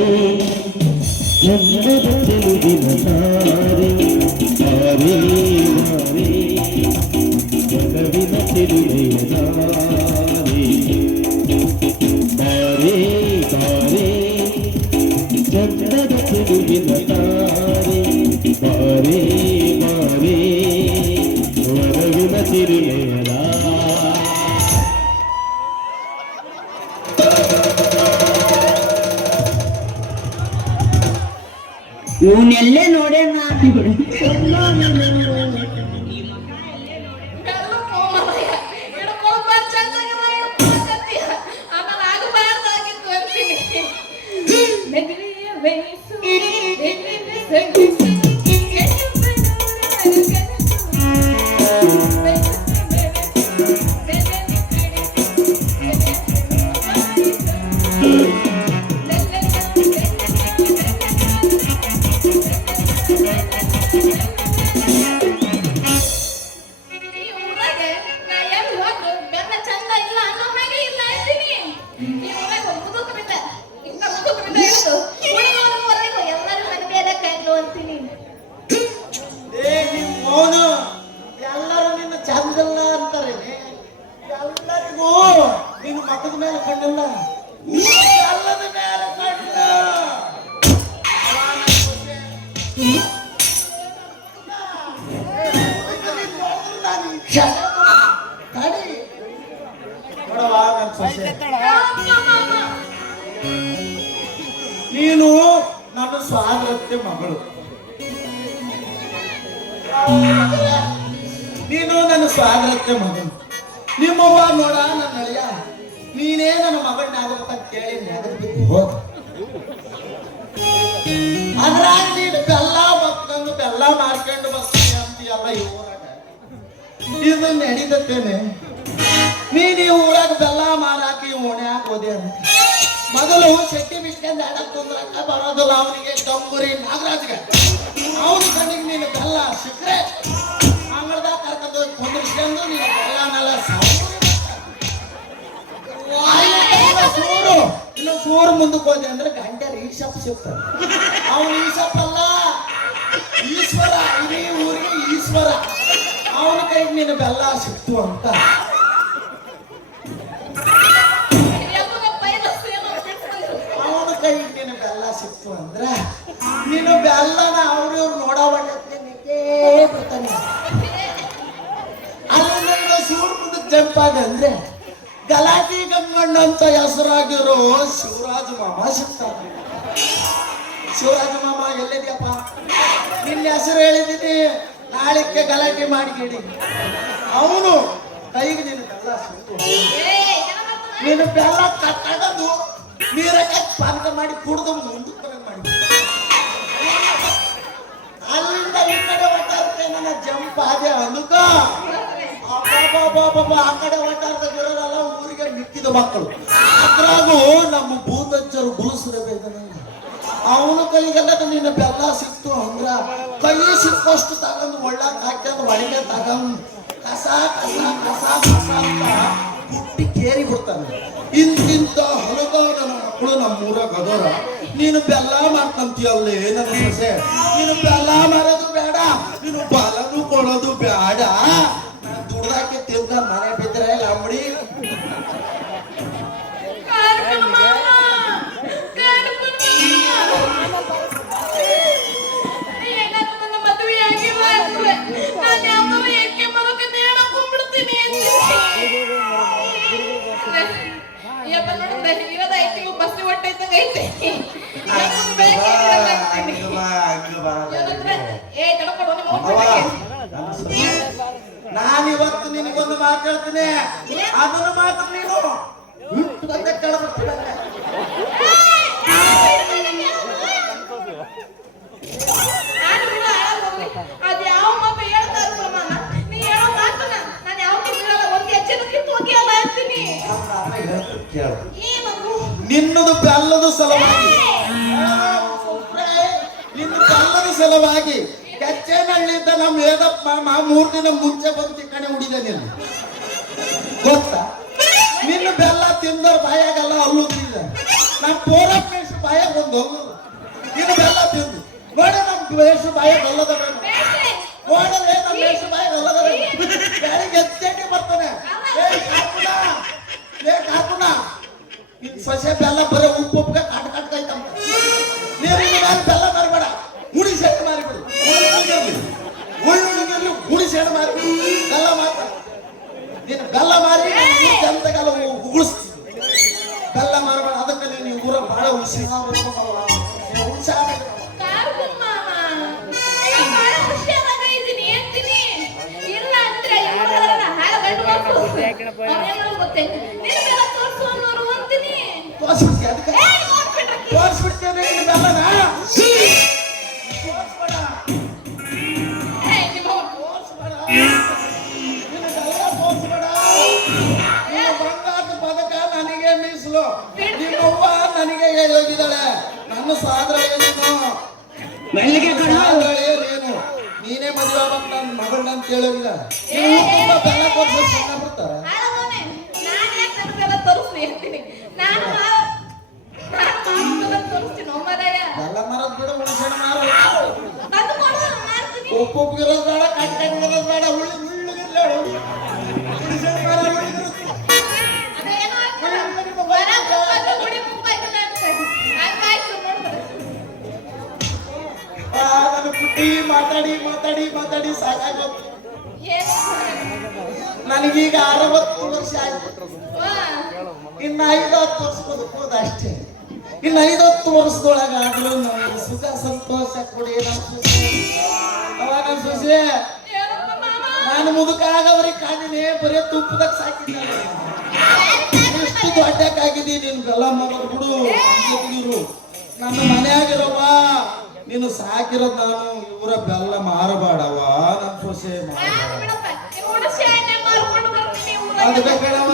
ಚಂದದ ಚೆಲುವಿನ ತಾರೆ, ಬಾರೇ ಬಾರೇ ಜಗವಿನ ಚೆಲುವೆಯ ತಾರೆ, ಬಾರೇ ಬಾರೇ ಚಂದದ ಚೆಲುವಿನ ತಾರೆ, ಬಾರೇ ಬಾರೇ ವರವಿನ ಚಿರುಮೆಯ ಇವನ್ನೆಲ್ಲೇ ನೋಡೇ ನಾನು ಎಲ್ಲರೂ ನಿನ್ನ ಚಂದಲ್ಲ ಅಂತಾರೆ. ಎಲ್ಲರಿಗೂ ನಿನ್ನ ಮತದ ಮೇಲೆ ಕಣ್ಣಿಲ್ಲ, ಎಲ್ಲದ ಮೇಲೆ ಕಣ್ಣು. ನೀನು ನನ್ನ ಸ್ವಾತಂತ್ರ್ಯ ಮಗಳು, ನೀನು ನನ್ನ ಸ್ವಾತಂತ್ರ್ಯ ಮಗಳು. ನಿಮ್ಮವ್ವ ನೋಡ ನನ್ನ ಅಳಿಯ, ನೀನೇ ನನ್ನ ಮಗಳನ್ನಾಗಬೇಕಂತ ಕೇಳಿ ನೆಗದು ಬಿದ್ದು ಹೋದ. ಅದ್ರಾಗ ನೀನು ಬೆಲ್ಲ ಬಕ್ಕೊಂಡು ಬೆಲ್ಲ ಮಾರ್ಕೊಂಡು ಬರ್ತೀನಿ ಅಂತೀಯಲ್ಲ ಈ ಊರಾಗ. ಇದು ನಡೀತೇನೆ. ನೀನು ಈ ಊರಾಗ ಬೆಲ್ಲ ಮಾರಾಕಿ ಓಣ್ಯಾಕ ಹೋದೆ ಅಂತ ಮೊದಲು ಶೆಟ್ಟಿ ಬಿಸ್ಕೊಂಡು ಆಡಕ್ ಕುಂದ್ರಕ್ಕ ಬರೋದಿಲ್ಲ ಅವನಿಗೆ, ತಂಬುರಿ ನಾಗರಾಜ್ಗೆ. ಅವನ ಕಣ್ಣಿಗೆ ನೀನು ಬೆಲ್ಲ ಸಿಕ್ಕರೆ ಅಂಗಡ್ದಾಗ ಕರ್ಕೊಂಡು ಕುಂದ್ರಿಸ್ಕೊಂಡು ನೀನು ಬೆಲ್ಲನೆಲ್ಲ ಸೂರು. ಇನ್ನು ಸೂರು ಮುಂದಕ್ಕೆ ಹೋದೆ ಅಂದ್ರೆ ಗಂಟೆ ಈಶಪ್ ಸಿಗ್ತಾನೆ. ಅವನು ಈಶಪ್ ಅಲ್ಲ, ಈಶ್ವರ. ಇಡೀ ಊರಿಗೆ ಈಶ್ವರ. ಅವನ ಕೈಗೆ ನೀನು ಬೆಲ್ಲ ಸಿಕ್ತು ಅಂತ ಅವನ ಕೈಗೆ ನೀನು ಬೆಲ್ಲ ಸಿಕ್ತು ಅಂದ್ರೆ ನೀನು ಬೆಲ್ಲನ ಅವ್ರಿವ್ರು ನೋಡೋವಟ್ಟೆ ಬಿಡ್ತಾನೆ. ಅಲ್ಲಿಂದ ಸೂರ್ ಮುಂದಕ್ಕೆ ಜಂಪ್ ಆಗ ಅಂದ್ರೆ ಗಲಾಟಿ ಗಂಗಣ್ಣ ಅಂತ ಹೆಸರಾಗಿರೋ ಶಿವರಾಜ ಮಾಮ ಸಿಗ್ತಾನೆ. ಶಿವರಾಜ ಮಾಮ ಎಲ್ಲಿದ್ಯಪ್ಪ? ನಿನ್ನ ಹೆಸರು ಹೇಳಿದ್ದೀನಿ, ನಾಳಿಕೆ ಗಲಾಟೆ ಮಾಡಿಗಿಡಿ. ಅವನು ಕೈಗೆ ನೀನು ಬೆಲ್ಲ ಸಿಕ್ತು. ನೀನು ಬೆಲ್ಲ ತಗೊಂಡು ನೀರಕ್ಕೆ ಪಾನಕ ಮಾಡಿ ಕುಡ್ದು ಮುಂದಕ್ಕೆ ಮಾಡಿ ಅಲ್ಲಿಂದ ಈ ಕಡೆ ಒಟ್ಟಾರಕ್ಕೆ ನನ್ನ ಜಂಪ್ ಆದೆ ಅನುಕ. ಆ ಕಡೆ ಒಟ್ಟಾರದ ಗಿಡದಲ್ಲ ಊರಿಗೆ ಮಿಕ್ಕಿದ ಮಕ್ಕಳು. ಅದ್ರಾಗೂ ನಮ್ಮ ಭೂತಜ್ಜರು ಗುರುಸಿರಬೇಕಲ್ಲ, ಅವನ ಕೈಗೆಲ್ಲ ನಿನ್ನ ಬೆಲ್ಲ ಸಿಕ್ತು ಅಂದ್ರ ಕೈ ಸಿಕ್ಕಷ್ಟು ತಗೊಂಡು ಒಳ್ಳಾಕ ಹಾಕ್ಯಂದು ಒಳಗೆ ತಗೊಂಡು ಕಸ ಕಸ ಕಸ ಕಸ ಅಂತ ಹುಟ್ಟಿ ಕೇರಿ ಬಿಡ್ತಾನೆ. ಇಂತಿಂತ ಹಲಗ ನನ್ನ ಮಕ್ಕಳು ನಮ್ಮೂರಾಗ ಅದರ. ನೀನು ಬೆಲ್ಲ ಮಾಡ್ಕಂತೀಯಲ್ಲೇ ನನ್ನ ಸೊಸೆ. ನೀನು ಬೆಲ್ಲ ಮಾರೋದು ಬೇಡ, ನೀನು ಬಲನು ಕೊಡೋದು ಬೇಡ. ನಾನು ದುಡ್ದಾಕೆ ತಿಂದ ಮನೆ ಬಿದ್ದರೆ ಲಂಬಡಿ. ನಾನಿವತ್ತು ನಿನಗೊಂದು ಮಾತು ಹೇಳ್ತೀನಿ, ಅದನ್ನು ಮಾತ್ರ ನೀನು ಇಟ್ಟುಕೊಂಡೆ ಕೇಳಬೇಕು. ಅದ್ ಯಾವ ಮಗ ಹೇಳ್ತಾರ ಪ್ರಮಾಣ ನೀ ಹೇಳೋ ಮಾತನ ನಾನು ಯಾವ ತಿಂಗಳ ಒಂದ್ ಹೆಜ್ಜೆನೂ ಕಿತ್ತು ಹೋಗಿ ಅಲ್ಲ ಅಂತೀನಿ. ಕೇಳು, ಏನದು ನಿನ್ನದು ಬೆಲ್ಲದ ಸಲುವಾಗಿ, ನಿನ್ನ ಬೆಲ್ಲದ ಸಲುವಾಗಿ ಕೆಚ್ಚೇನಹಳ್ಳಿಯಿಂದ ನಮ್ಮ ವೇದಪ್ಪ ಮಾಮ 3 ದಿನ ಮುಂಚೆ ಬಂದು ಈ ಕಡೆ ಹುಡಿದ ನೀನು ಗೊತ್ತಾ? ನಿನ್ನ ಬೆಲ್ಲ ತಿಂದವ್ರ ಬಾಯಾಗಲ್ಲ ಅವಳು ತಿಂದ, ನಮ್ಮ ಪೋರಪ್ಪ ಬಾಯಾಗ ಒಂದು ಹೋಗುದು ನಿನ್ನ ಬೆಲ್ಲ ತಿಂದು ನೋಡಿ. ನಮ್ಮ ವೇಷ ಬಾಯಾಗ ಅಲ್ಲದ ನೋಡಲೇ, ನಮ್ಮ ವೇಷ ಬಾಯಾಗ ಅಲ್ಲದ ಬೆಳಿಗ್ಗೆ ಎಚ್ಚೇಟಿ ಬರ್ತಾನೆ. ಕಾಕುನ ನಿನ್ ಸೊಸೆ ಬೆಲ್ಲ ಬರೀ ಉಪ್ಪು ಕಾಟ್ ಕಾಯ್ತಂತ. ನೀರು ಬೆಲ್ಲ ಮಾರಬೇಡ, ಹುಡಿ ಸೆಟ್ ಮಾರಿಬಿಡು. ಉಳ್ಳುಳ್ಳಿಗಿರ್ಲಿ ಹುಡಿ ಸೆಟ್ ಮಾರಿಬಿಡು. ಬೆಲ್ಲ ಮಾತ್ರ ನೀನು ಬೆಲ್ಲ ಮಾರಿ ಜನತೆಗೆಲ್ಲ ಉಗುಳಿಸ್ತೀವಿ. ಬೆಲ್ಲ ಮಾರಬೇಡ, ಅದಕ್ಕೆ ನೀನು ಊರ ಬಹಳ ಹುಷಾರ. ಇಲ್ಲ ಅಂದ್ರೆ ಹಾಳ ಗಂಡು ಮಕ್ಕಳು ಗೊತ್ತೇನೆ ನಿನ್ನ ತೋರಿಸು ಅನ್ನೋರು ಅಂತೀನಿ. ತೋರಿಸ್ಬಿಡ್ತೀಯ, ಅದಕ್ಕೆ ತೋರಿಸ್ಬಿಡ್ತೇನೆ ನಿನ್ನ ಬೆಲ್ಲನ. ಬಂಗಾರದ ಪದಕ ನನಗೆ ಮೀಸಲು, ನಿಮ್ಮವ್ವ ನನಗೆ ಹೋಗಿದ್ದಾಳೆ. ನನ್ನ ಸಾದ್ರ ಏನೇನು ಏನು ನೀನೇ ಮದುವೆ ಆಗ್ಬೇಕು ನನ್ನ ಮಗಳನ್ನ ಅಂತ ಹೇಳೋಗಿಲ್ಲ. ಬೆಲ್ಲ ಕೊಡ್ಸೋ ಸಣ್ಣ ಬರ್ತಾರ. ಬೆಲ್ಲ ಮರದ ಬಿಡ, ಹುಣಸೆಣ ಮಾರ. ಒಪ್ಪೊಪ್ಪಿಗಿರೋದು ಬೇಡ, ಕಟ್ಕೊಂಡಿರೋದು ಬೇಡ, ಉಳ್ಳಿಗಿರ್ಲ ಹುಣಸೆಣ ಮಾರ. ನನ್ನ ಪುಟ್ಟಿ ಮಾತಾಡಿ ಮಾತಾಡಿ ಮಾತಾಡಿ ಸಾಕಾಗೋದು. ನನಗೀಗ 60 ವರ್ಷ ಆಯ್ತು. ಇನ್ನು 5-10 ವರ್ಷ ಬದುಕೋದು ಅಷ್ಟೇ. ಇನ್ನು 5-10 ವರ್ಷದೊಳಗಾದ್ರೂ ನನಗೆ ಸುಖ ಸಂತೋಷ ಕೊಡಿ. ಅವಾಗ ಸೊಸೆ ನಾನು ಮುದುಕ ಆಗವ್ರಿಗೆ ಕಾಣಿನೇ ಬರೀ ತುಪ್ಪದಾಗ ಸಾಕಿದ್ದಾರೆ. ಎಷ್ಟು ದೊಡ್ಡಕ್ಕಾಗಿದ್ದೀನಿ ನೀನು ಬೆಲ್ಲ ಮಾಡೋದು ಬಿಡು. ಇರು ನನ್ನ ಮನೆಯಾಗಿರವ್ವ, ನೀನು ಸಾಕಿರೋದು ನಾನು. ಇವರ ಬೆಲ್ಲ ಮಾರಬೇಡವ ನನ್ನ ಸೊಸೆ. ಅದು ಬೇಕಡವ,